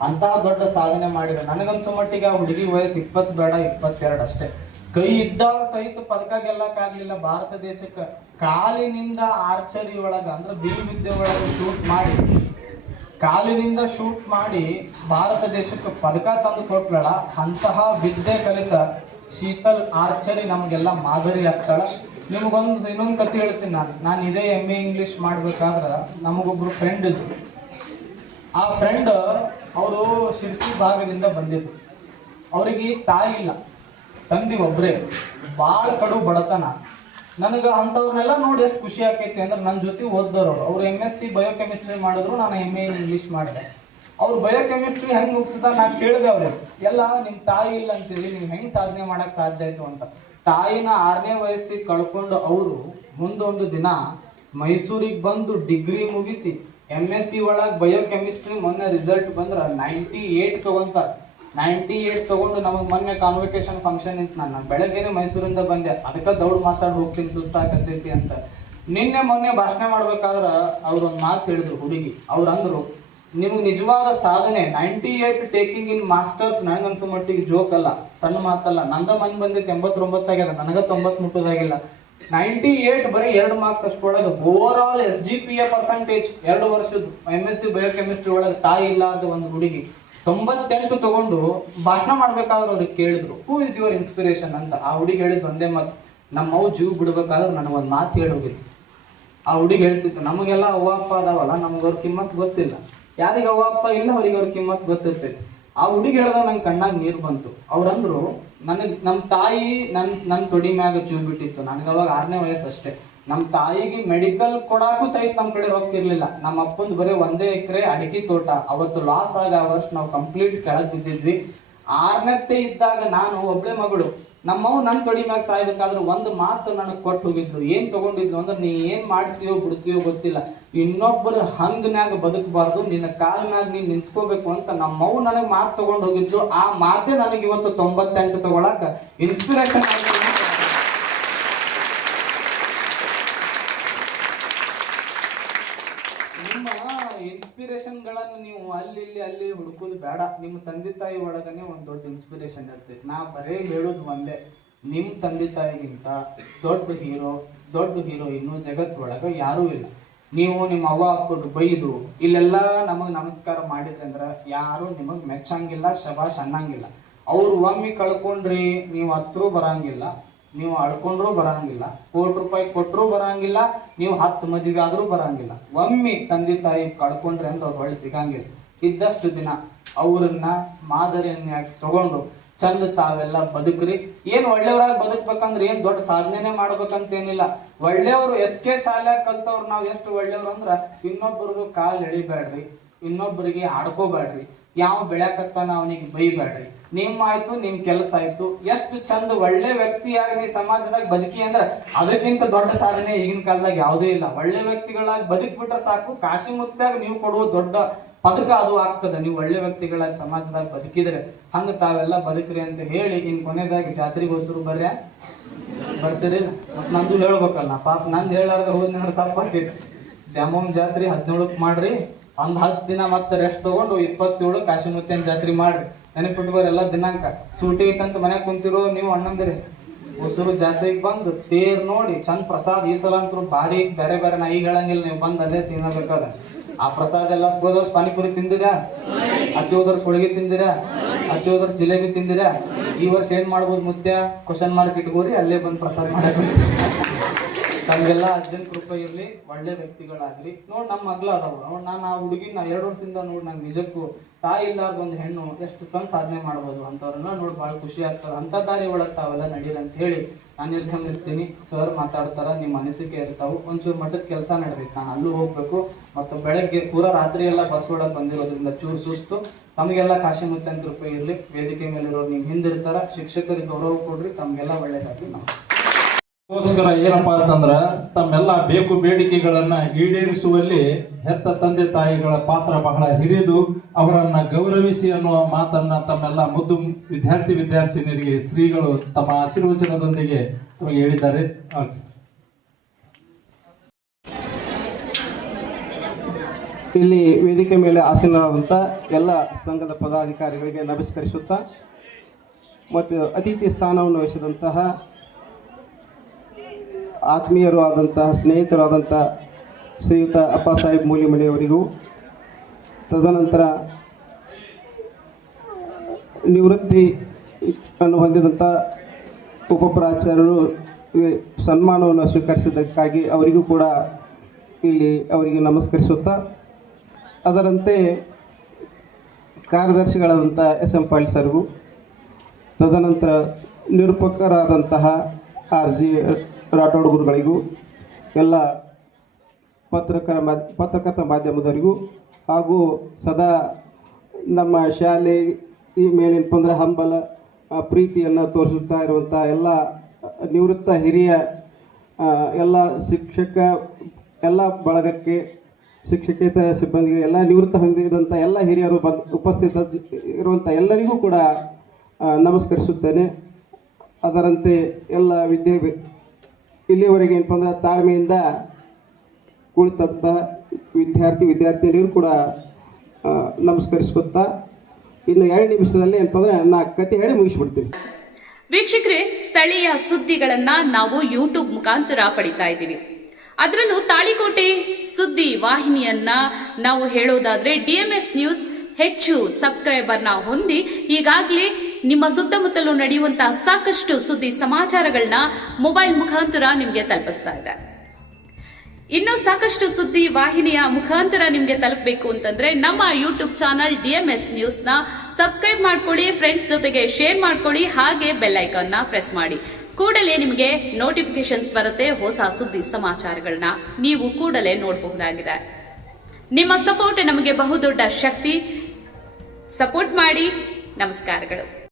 ಅಂತಹ ದೊಡ್ಡ ಸಾಧನೆ ಮಾಡಿದ ನನಗನ್ಸೋ ಮಟ್ಟಿಗೆ ಆ ಹುಡುಗಿ ವಯಸ್ಸು 20 ಬೇಡ 22 ಅಷ್ಟೇ. ಕೈ ಇದ್ದಾಗ ಸಹಿತ ಪದಕ ಗೆಲ್ಲಕ್ಕಾಗ್ಲಿಲ್ಲ ಭಾರತ ದೇಶಕ್ಕೆ. ಕಾಲಿನಿಂದ ಆರ್ಚರಿ ಒಳಗ ಅಂದ್ರೆ ಬಿಲ್ವಿದ್ಯೆ ಒಳಗ ಕಾಲಿನಿಂದ ಶೂಟ್ ಮಾಡಿ ಭಾರತ ದೇಶಕ್ಕೆ ಪದಕ ತಂದು ಕೊಟ್ಬೇಡ. ಅಂತಹ ವಿದ್ಯೆ ಕಲಿತ ಶೀತಲ್ ಆರ್ಚರಿ ನಮಗೆಲ್ಲ ಮಾದರಿ ಆಗ್ತಾಳ. ನಿಮಗೊಂದು ಇನ್ನೊಂದು ಕತೆ ಹೇಳ್ತೀನಿ. ನಾನು ಇದೇ MA ಇಂಗ್ಲಿಷ್ ಮಾಡ್ಬೇಕಾದ್ರೆ ನಮಗೊಬ್ರು ಫ್ರೆಂಡ್ ಇದ್ರು. ಆ ಫ್ರೆಂಡ್ ಅವರು ಶಿರ್ಸಿ ಭಾಗದಿಂದ ಬಂದಿದ್ರು. ಅವ್ರಿಗೆ ತಾಯಿ ಇಲ್ಲ, ತಂದಿ ಒಬ್ಬರೇ, ಭಾಳ ಕಡು ಬಡತನ. ನನಗೆ ಅಂಥವ್ರನ್ನೆಲ್ಲ ನೋಡಿ ಎಷ್ಟು ಖುಷಿ ಆಕೈತಿ ಅಂದ್ರೆ ನನ್ನ ಜೊತೆ ಓದ್ದವ್ರು ಅವ್ರು MSc ಬಯೋಕೆಮಿಸ್ಟ್ರಿ ಮಾಡಿದ್ರು, ನಾನು MA ಇಂಗ್ಲೀಷ್ ಮಾಡಿದೆ. ಅವ್ರು ಬಯೋಕೆಮಿಸ್ಟ್ರಿ ಹೆಂಗೆ ಮುಗಿಸಿದ ನಾನು ಕೇಳಿದೆ ಅವ್ರಿಗೆ, ಎಲ್ಲ ನಿಮ್ಮ ತಾಯಿ ಇಲ್ಲ ಅಂತೀರಿ, ನೀವು ಹೆಂಗೆ ಸಾಧನೆ ಮಾಡೋಕ್ಕೆ ಸಾಧ್ಯ ಆಯಿತು ಅಂತ. ತಾಯಿನ 6ನೇ ವಯಸ್ಸಿಗೆ ಕಳ್ಕೊಂಡು ಅವರು ಮುಂದೊಂದು ದಿನ ಮೈಸೂರಿಗೆ ಬಂದು ಡಿಗ್ರಿ ಮುಗಿಸಿ MSc ಒಳಗೆ ಬಯೋಕೆಮಿಸ್ಟ್ರಿ ಮೊನ್ನೆ ರಿಸಲ್ಟ್ ಬಂದ್ರೆ 98 ತೊಗೊಂತಾರೆ. 98 ತೊಗೊಂಡು ನಮಗೆ ಮೊನ್ನೆ ಕಾನ್ವೊಕೇಶನ್ ಫಂಕ್ಷನ್ ಇತ್ತು. ನಾನು ಬೆಳಗ್ಗೆನೆ ಮೈಸೂರಿಂದ ಬಂದೆ, ಅದಕ್ಕೆ ದೌಡ್ ಮಾತಾಡಿ ಹೋಗ್ತೀನಿ ಸುಸ್ತಾಗತ್ತೈತಿ ಅಂತ. ನಿನ್ನೆ ಮೊನ್ನೆ ಭಾಷಣ ಮಾಡ್ಬೇಕಾದ್ರೆ ಅವ್ರೊಂದು ಮಾತು ಹೇಳಿದ್ರು ಹುಡುಗಿ. ಅವ್ರು ಅಂದರು, ನಿಮ್ಗೆ ನಿಜವಾದ ಸಾಧನೆ 98 ಟೇಕಿಂಗ್ ಇನ್ ಮಾಸ್ಟರ್ಸ್ ನನಗನ್ಸೋ ಮಟ್ಟಿಗೆ ಜೋಕ್ ಅಲ್ಲ, ಸಣ್ಣ ಮಾತಲ್ಲ. ನಂದ ಮನೆ ಬಂದೈತೆ 89 ಆಗ್ಯದ, ನನಗೆ 90 ಮುಟ್ಟೋದಾಗಿಲ್ಲ. 98 ಬರೀ 2 ಮಾರ್ಕ್ಸ್ ಅಷ್ಟೊಳಗೆ ಓವರ್ ಆಲ್ SGPA ಪರ್ಸೆಂಟೇಜ್ 2 ವರ್ಷದ MSc ಬಯೋಕೆಮಿಸ್ಟ್ರಿ ಒಳಗೆ ತಾಯಿ ಇಲ್ಲಾರ್ದ ಒಂದು ಹುಡುಗಿ 98 ತಗೊಂಡು ಭಾಷಣ ಮಾಡ್ಬೇಕಾದ್ರೆ ಅವ್ರಿಗೆ ಕೇಳಿದ್ರು, ಹೂ ಇಸ್ ಯುವರ್ ಇನ್ಸ್ಪಿರೇಷನ್ ಅಂತ. ಆ ಹುಡುಗಿ ಹೇಳಿದ್ ಒಂದೇ ಮಾತು, ನಮ್ಮವು ಜೀವ ಬಿಡ್ಬೇಕಾದ್ರೆ ನನಗೊಂದು ಮಾತು ಹೇಳಿ ಹೋಗಿದ್ದು. ಆ ಹುಡುಗಿ ಹೇಳ್ತಿತ್ತು, ನಮಗೆಲ್ಲ ಅವ್ವ ಅಪ್ಪ ಅದಾವಲ್ಲ, ನಮ್ಗವ್ರ ಕಿಮ್ಮತ್ ಗೊತ್ತಿಲ್ಲ. ಯಾರಿಗೆ ಅವ್ವ ಅಪ್ಪ ಇಲ್ಲ ಅವ್ರಿಗೆ ಅವ್ರ ಕಿಮ್ಮತ್ ಗೊತ್ತಿರ್ತೈತಿ. ಆ ಹುಡುಗಿ ಹೇಳ್ದಾಗ ನಂಗೆ ಕಣ್ಣಾಗ ನೀರು ಬಂತು. ಅವ್ರಂದ್ರು, ನಮ್ಮ ತಾಯಿ ನನ್ನ ತೊಡಿ ಮ್ಯಾಗ ಜೀವ ಬಿಟ್ಟಿತ್ತು. ನನಗೆ ಅವಾಗ 6ನೇ ವಯಸ್ಸು ಅಷ್ಟೇ. ನಮ್ಮ ತಾಯಿಗೆ ಮೆಡಿಕಲ್ ಕೊಡಾಕು ಸಹಿತ ನಮ್ಮ ಕಡೆ ರೊಕ್ಕ ಇರ್ಲಿಲ್ಲ. ನಮ್ಮ ಅಪ್ಪಂದು ಬರೀ 1 ಎಕರೆ ಅಡಿಕೆ ತೋಟ. ಅವತ್ತು ಲಾಸ್ ಆಗ ವರ್ಷ ನಾವು ಕಂಪ್ಲೀಟ್ ಕೆಳಗೆ ಬಿದ್ದಿದ್ವಿ. 6ನೇತ್ತೆ ಇದ್ದಾಗ ನಾನು ಒಬ್ಳೆ ಮಗಳು. ನಮ್ಮವ್ ನನ್ನ ತೊಡಿ ಮ್ಯಾಗ ಸಾಯ್ಬೇಕಾದ್ರೆ ಒಂದು ಮಾತು ನನಗೆ ಕೊಟ್ಟು ಹೋಗಿದ್ಲು. ಏನ್ ತಗೊಂಡಿದ್ಲು ಅಂದ್ರೆ, ನೀ ಏನ್ ಮಾಡ್ತೀಯೋ ಬಿಡ್ತೀಯೋ ಗೊತ್ತಿಲ್ಲ, ಇನ್ನೊಬ್ಬರ ಹಂಗನ್ಯಾಗ ಬದುಕಬಾರ್ದು, ನಿನ್ನ ಕಾಲ್ ಮ್ಯಾಗ ನೀನ್ ನಿಂತ್ಕೋಬೇಕು ಅಂತ ನಮ್ಮವ್ ನನಗೆ ಮಾತು ತಗೊಂಡು ಹೋಗಿದ್ಲು. ಆ ಮಾತೇ ನನಗೆ ಇವತ್ತು 98 ತಗೊಳಕ ಇನ್ಸ್ಪಿರೇಷನ್ ಆಯ್ತು. ನಿಮ್ಮ ಇನ್ಸ್ಪಿರೇಷನ್ಗಳನ್ನು ನೀವು ಅಲ್ಲಿ ಹುಡುಕೋದು ಬೇಡ. ನಿಮ್ಮ ತಂದೆ ತಾಯಿ ಒಳಗನೆ ಒಂದು ದೊಡ್ಡ ಇನ್ಸ್ಪಿರೇಷನ್ ಇರ್ತೈತಿ. ನಾ ಬರೇ ಹೇಳೋದು ಒಂದೇ, ನಿಮ್ಮ ತಂದೆ ತಾಯಿಗಿಂತ ದೊಡ್ಡ ಹೀರೋಯಿನ್ನು ಜಗತ್ತೊಳಗೆ ಯಾರೂ ಇಲ್ಲ. ನೀವು ನಿಮ್ಮ ಅವ್ವ ಅಪ್ಪಗೆ ಬೈದು ಇಲ್ಲೆಲ್ಲ ನಮಗೆ ನಮಸ್ಕಾರ ಮಾಡಿದ್ರಿ ಅಂದ್ರೆ ಯಾರು ನಿಮಗೆ ಮೆಚ್ಚಂಗಿಲ್ಲ, ಶಬಾಷ್ ಅನ್ನಂಗಿಲ್ಲ. ಅವ್ರು ಒಮ್ಮೆ ಕಳ್ಕೊಂಡ್ರಿ, ನೀವು ಹತ್ರೂ ಬರಂಗಿಲ್ಲ, ನೀವು ಅಳ್ಕೊಂಡ್ರೂ ಬರಂಗಿಲ್ಲ, ₹1 ಕೊಟ್ಟರೂ ಬರಂಗಿಲ್ಲ, ನೀವು 10 ಮದುವೆ ಆದ್ರೂ ಬರಂಗಿಲ್ಲ. ಒಮ್ಮೆ ತಂದೆ ತಾಯಿ ಕಳ್ಕೊಂಡ್ರಿ ಅಂದ್ರೆ ಅವ್ರು ಹೊಳ್ಳಿ ಸಿಗಂಗಿಲ್ಲ. ಇದ್ದಷ್ಟು ದಿನ ಅವ್ರನ್ನ ಮಾದರಿಯನ್ನಾಗಿ ತಗೊಂಡು ಚಂದ ತಾವೆಲ್ಲ ಬದುಕ್ರಿ. ಏನ್ ಒಳ್ಳೆಯವ್ರಾಗಿ ಬದುಕ್ಬೇಕಂದ್ರೆ ಏನ್ ದೊಡ್ಡ ಸಾಧನೆ ಮಾಡ್ಬೇಕಂತೇನಿಲ್ಲ. ಒಳ್ಳೆಯವರು SK ಶಾಲ್ಯಾಗ ಕಲ್ತವ್ರು ನಾವು ಎಷ್ಟು ಒಳ್ಳೆಯವ್ರು ಅಂದ್ರ, ಇನ್ನೊಬ್ಬರದು ಕಾಲ್ ಎಳಿಬೇಡ್ರಿ, ಇನ್ನೊಬ್ಬರಿಗೆ ಆಡ್ಕೋಬೇಡ್ರಿ, ಯಾವ ಬೆಳ್ಯಾಕತ್ತಾನ ಅವನಿಗೆ ಬೈಬೇಡ್ರಿ. ಆಯ್ತು ನಿಮ್ ಕೆಲಸ ಆಯ್ತು. ಎಷ್ಟು ಚಂದ ಒಳ್ಳೆ ವ್ಯಕ್ತಿಯಾಗಿ ನೀ ಸಮಾಜದಾಗ ಬದುಕಿ ಅಂದ್ರೆ ಅದಕ್ಕಿಂತ ದೊಡ್ಡ ಸಾಧನೆ ಈಗಿನ ಕಾಲದಾಗ ಯಾವುದೇ ಇಲ್ಲ. ಒಳ್ಳೆ ವ್ಯಕ್ತಿಗಳಾಗಿ ಬದುಕ್ಬಿಟ್ರೆ ಸಾಕು. ಕಾಶಿ ಮುಕ್ತಾಗ ನೀವು ಕೊಡುವ ದೊಡ್ಡ ಪದಕ ಅದು ಆಗ್ತದೆ, ನೀವು ಒಳ್ಳೆ ವ್ಯಕ್ತಿಗಳಾಗಿ ಸಮಾಜದಾಗ ಬದುಕಿದ್ರೆ. ಹಂಗ ತಾವೆಲ್ಲ ಬದುಕ್ರಿ ಅಂತ ಹೇಳಿ ಇನ್ ಕೊನೆದಾಗಿ ಜಾತ್ರೆಗೋಸ್ಕರ ಬರ್ತೀರಿ. ನಂದು ಹೇಳ್ಬೇಕಲ್ಲ, ಪಾಪ ನಂದು ಹೇಳಾರ್ದ ಹೋದ್ ತಪ್ಪಾಕೈತಿ. ದ್ಯಾಮವ್ವನ ಜಾತ್ರೆ 17ಕ್ಕೆ ಮಾಡ್ರಿ, ಒಂದು 10 ದಿನ ಮತ್ತೆ ರೆಸ್ಟ್ ತಗೊಂಡು 27 ಕಾಶಿ ಮುತ್ತೇನ ಜಾತ್ರೆ ಮಾಡ್ರಿ. ನೆನಪಿಟ್ಕೋರಿ ಎಲ್ಲ ದಿನಾಂಕ. ಸೂಟಿ ಐತಂತ ಮನ್ಯಾಗ ಕುಂತಿರೋ ನೀವು ಅಣ್ಣಂದಿರಿ, ಹೊಸೂರು ಜಾತ್ರೆಗೆ ಬಂದು ತೇರ್ ನೋಡಿ ಚಂದ ಪ್ರಸಾದ. ಈ ಸಲ ಅಂತೂ ಭಾರಿ ಬೇರೆ ನಾ ಈಗ ಹೇಳಂಗಿಲ್ಲ, ನೀವು ಬಂದು ಅಲ್ಲೇ ತಿನ್ನಬೇಕಾದ. ಆ ಪ್ರಸಾದ ಎಲ್ಲ ಹೋದ ವರ್ಷ ಪಾನಿಪುರಿ ತಿಂದಿರಾ, ಅಚ್ಚಿ ಹೋದ ವರ್ಷ ಹೋಳಿಗೆ ತಿಂದಿರಾ, ಅಚ್ಚಿ ಹೋದ ವರ್ಷ ಜಿಲೇಬಿ ತಿಂದಿರಾ. ಈ ವರ್ಷ ಏನ್ ಮಾಡ್ಬೋದು ಮುತ್ಯ? ಕ್ವಶನ್ ಮಾರ್ಕ್ ಇಟ್ಕೋರಿ, ಅಲ್ಲೇ ಬಂದು ಪ್ರಸಾದ ಮಾಡಕ್ಕೆ ತಮಗೆಲ್ಲ ಅಜ್ಜನ ಕೃಪೆ ಇರಲಿ, ಒಳ್ಳೆ ವ್ಯಕ್ತಿಗಳಾಗ್ರಿ. ನೋಡಿ ನಮ್ಮ ಮಗ್ಳ ಅದಾವ, ನಾನು ಆ ಹುಡುಗಿನ 2 ವರ್ಷದಿಂದ ನೋಡಿ ನಂಗೆ ನಿಜಕ್ಕೂ ತಾಯಿ ಇಲ್ಲಾರ್ದ ಒಂದು ಹೆಣ್ಣು ಎಷ್ಟು ಚಂದ ಸಾಧನೆ ಮಾಡ್ಬೋದು ಅಂತವ್ರನ್ನ ನೋಡಿ ಭಾಳ ಖುಷಿ ಆಗ್ತದೆ. ಅಂಥ ದಾರಿ ಒಳಗೆ ತಾವೆಲ್ಲ ನಡೀರಿ ಅಂತ ಹೇಳಿ ನಾನು ನಿರ್ಗಮಿಸ್ತೀನಿ. ಸರ್ ಮಾತಾಡ್ತಾರ, ನಿಮ್ಮ ಅನಿಸಿಕೆ ಇರ್ತಾವೆ. ಒಂಚೂರು ಮಟ್ಟದ ಕೆಲಸ ನಡೆದೈತೆ, ನಾನು ಅಲ್ಲೂ ಹೋಗ್ಬೇಕು. ಮತ್ತು ಬೆಳಗ್ಗೆ ಪೂರಾ ರಾತ್ರಿ ಎಲ್ಲ ಬಸ್ ಒಳಗೆ ಬಂದಿರೋದ್ರಿಂದ ಚೂರು ಸುಸ್ತು. ತಮಗೆಲ್ಲ ಕಾಶಿಮುತ್ತನ ಕೃಪೆ ಇರಲಿ. ವೇದಿಕೆ ಮೇಲಿರೋರು ನಿಮ್ಮ ಹಿಂದಿರ್ತಾರ. ಶಿಕ್ಷಕರಿಗೆ ಗೌರವ ಕೊಡ್ರಿ. ತಮಗೆಲ್ಲ ಒಳ್ಳೇದಾಗಲಿ. ನಮಸ್ಕಾರ. ಗೋಸ್ಕರ ಏನಪ್ಪಾ ಅಂತಂದ್ರ ತಮ್ಮೆಲ್ಲ ಬೇಕು ಬೇಡಿಕೆಗಳನ್ನ ಈಡೇರಿಸುವಲ್ಲಿ ಹೆತ್ತ ತಂದೆ ತಾಯಿಗಳ ಪಾತ್ರ ಬಹಳ ಹಿರಿದು, ಅವರನ್ನ ಗೌರವಿಸಿ ಅನ್ನುವ ಮಾತನ್ನ ತಮ್ಮೆಲ್ಲ ಮುದ್ದು ವಿದ್ಯಾರ್ಥಿನಿಯರಿಗೆ ಶ್ರೀಗಳು ತಮ್ಮ ಆಶೀರ್ವಚನದೊಂದಿಗೆ ನಮಗೆ ಹೇಳಿದ್ದಾರೆ. ಇಲ್ಲಿ ವೇದಿಕೆ ಮೇಲೆ ಆಸೀನರಾದಂಥ ಎಲ್ಲ ಸಂಘದ ಪದಾಧಿಕಾರಿಗಳಿಗೆ ನಮಸ್ಕರಿಸುತ್ತಾ ಮತ್ತು ಅತಿಥಿ ಸ್ಥಾನವನ್ನು ವಹಿಸಿದಂತಹ ಆತ್ಮೀಯರು ಆದಂತಹ ಸ್ನೇಹಿತರು ಆದಂಥ ಶ್ರೀಯುತ ಅಪ್ಪ ಸಾಹೇಬ್ ಮೂಲಿಮಣಿಯವರಿಗೂ, ತದನಂತರ ನಿವೃತ್ತಿ ಅನ್ನು ಹೊಂದಿದಂಥ ಉಪಪ್ರಾಚಾರ್ಯರು ಸನ್ಮಾನವನ್ನು ಸ್ವೀಕರಿಸಿದ್ದಕ್ಕಾಗಿ ಅವರಿಗೂ ಕೂಡ ಇಲ್ಲಿ ಅವರಿಗೆ ನಮಸ್ಕರಿಸುತ್ತಾ, ಅದರಂತೆ ಕಾರ್ಯದರ್ಶಿಗಳಾದಂಥ SM ಪಾಟೀಲ್ ಸರ್ಗೂ, ತದನಂತರ ನಿರೂಪಕರಾದಂತಹ RG ರಾಠೋಡ್ ಗುರುಗಳಿಗೂ, ಎಲ್ಲ ಪತ್ರಕರ್ತ ಮಾಧ್ಯಮದವರಿಗೂ, ಹಾಗೂ ಸದಾ ನಮ್ಮ ಶಾಲೆ ಈ ಮೇಲಿನ ಅಂದರೆ ಹಂಬಲ ಪ್ರೀತಿಯನ್ನು ತೋರಿಸುತ್ತಾ ಇರುವಂಥ ಎಲ್ಲ ನಿವೃತ್ತ ಹಿರಿಯ ಎಲ್ಲ ಶಿಕ್ಷಕ ಎಲ್ಲ ಬಳಗಕ್ಕೆ, ಶಿಕ್ಷಕೇತರ ಸಿಬ್ಬಂದಿಗೆ, ಎಲ್ಲ ನಿವೃತ್ತ ಹೊಂದಿದಂಥ ಎಲ್ಲ ಹಿರಿಯರು ಉಪಸ್ಥಿತ ಇರುವಂಥ ಎಲ್ಲರಿಗೂ ಕೂಡ ನಮಸ್ಕರಿಸುತ್ತೇನೆ. ಅದರಂತೆ ಎಲ್ಲ ಇಲ್ಲಿವರೆಗೆ ಏನಪ್ಪ ಅಂದರೆ ತಾಳ್ಮೆಯಿಂದ ಕುಳಿತಂಥ ವಿದ್ಯಾರ್ಥಿನಿಯರು ಕೂಡ ನಮಸ್ಕರಿಸ್ಕೊತಾ, ಇನ್ನು 2 ನಿಮಿಷದಲ್ಲಿ ಏನಪ್ಪ ಅಂದರೆ ನಾ ಕತೆ ಹೇಳಿ ಮುಗಿಸ್ಬಿಡ್ತೀನಿ. ವೀಕ್ಷಕರೇ, ಸ್ಥಳೀಯ ಸುದ್ದಿಗಳನ್ನ ನಾವು ಯೂಟ್ಯೂಬ್ ಮುಖಾಂತರ ಪಡಿತಾ ಇದ್ದೀವಿ. ಅದರಲ್ಲೂ ತಾಳಿಕೋಟೆ ಸುದ್ದಿ ವಾಹಿನಿಯನ್ನ ನಾವು ಹೇಳೋದಾದ್ರೆ DMS ನ್ಯೂಸ್ ಹೆಚ್ಚು ಸಬ್ಸ್ಕ್ರೈಬರ್ನ ಹೊಂದಿ ಈಗಾಗಲೇ ನಿಮ್ಮ ಸುತ್ತಮುತ್ತಲೂ ನಡೆಯುವಂತಹ ಸಾಕಷ್ಟು ಸುದ್ದಿ ಸಮಾಚಾರಗಳನ್ನ ಮೊಬೈಲ್ ಮುಖಾಂತರ ನಿಮಗೆ ತಲುಪಿಸ್ತಾ ಇದೆ. ಇನ್ನೂ ಸಾಕಷ್ಟು ಸುದ್ದಿ ವಾಹಿನಿಯ ಮುಖಾಂತರ ನಿಮಗೆ ತಲುಪಬೇಕು ಅಂತಂದ್ರೆ ನಮ್ಮ ಯೂಟ್ಯೂಬ್ ಚಾನಲ್ DMS ನ್ಯೂಸ್ನ ಸಬ್ಸ್ಕ್ರೈಬ್ ಮಾಡ್ಕೊಳ್ಳಿ, ಫ್ರೆಂಡ್ಸ್ ಜೊತೆಗೆ ಶೇರ್ ಮಾಡ್ಕೊಳ್ಳಿ, ಹಾಗೆ ಬೆಲ್ ಐಕಾನ್ನ ಪ್ರೆಸ್ ಮಾಡಿ. ಕೂಡಲೇ ನಿಮಗೆ ನೋಟಿಫಿಕೇಶನ್ಸ್ ಬರುತ್ತೆ. ಹೊಸ ಸುದ್ದಿ ಸಮಾಚಾರಗಳನ್ನ ನೀವು ಕೂಡಲೇ ನೋಡಬಹುದಾಗಿದೆ. ನಿಮ್ಮ ಸಪೋರ್ಟ್ ನಮಗೆ ಬಹುದೊಡ್ಡ ಶಕ್ತಿ. ಸಪೋರ್ಟ್ ಮಾಡಿ. ನಮಸ್ಕಾರಗಳು.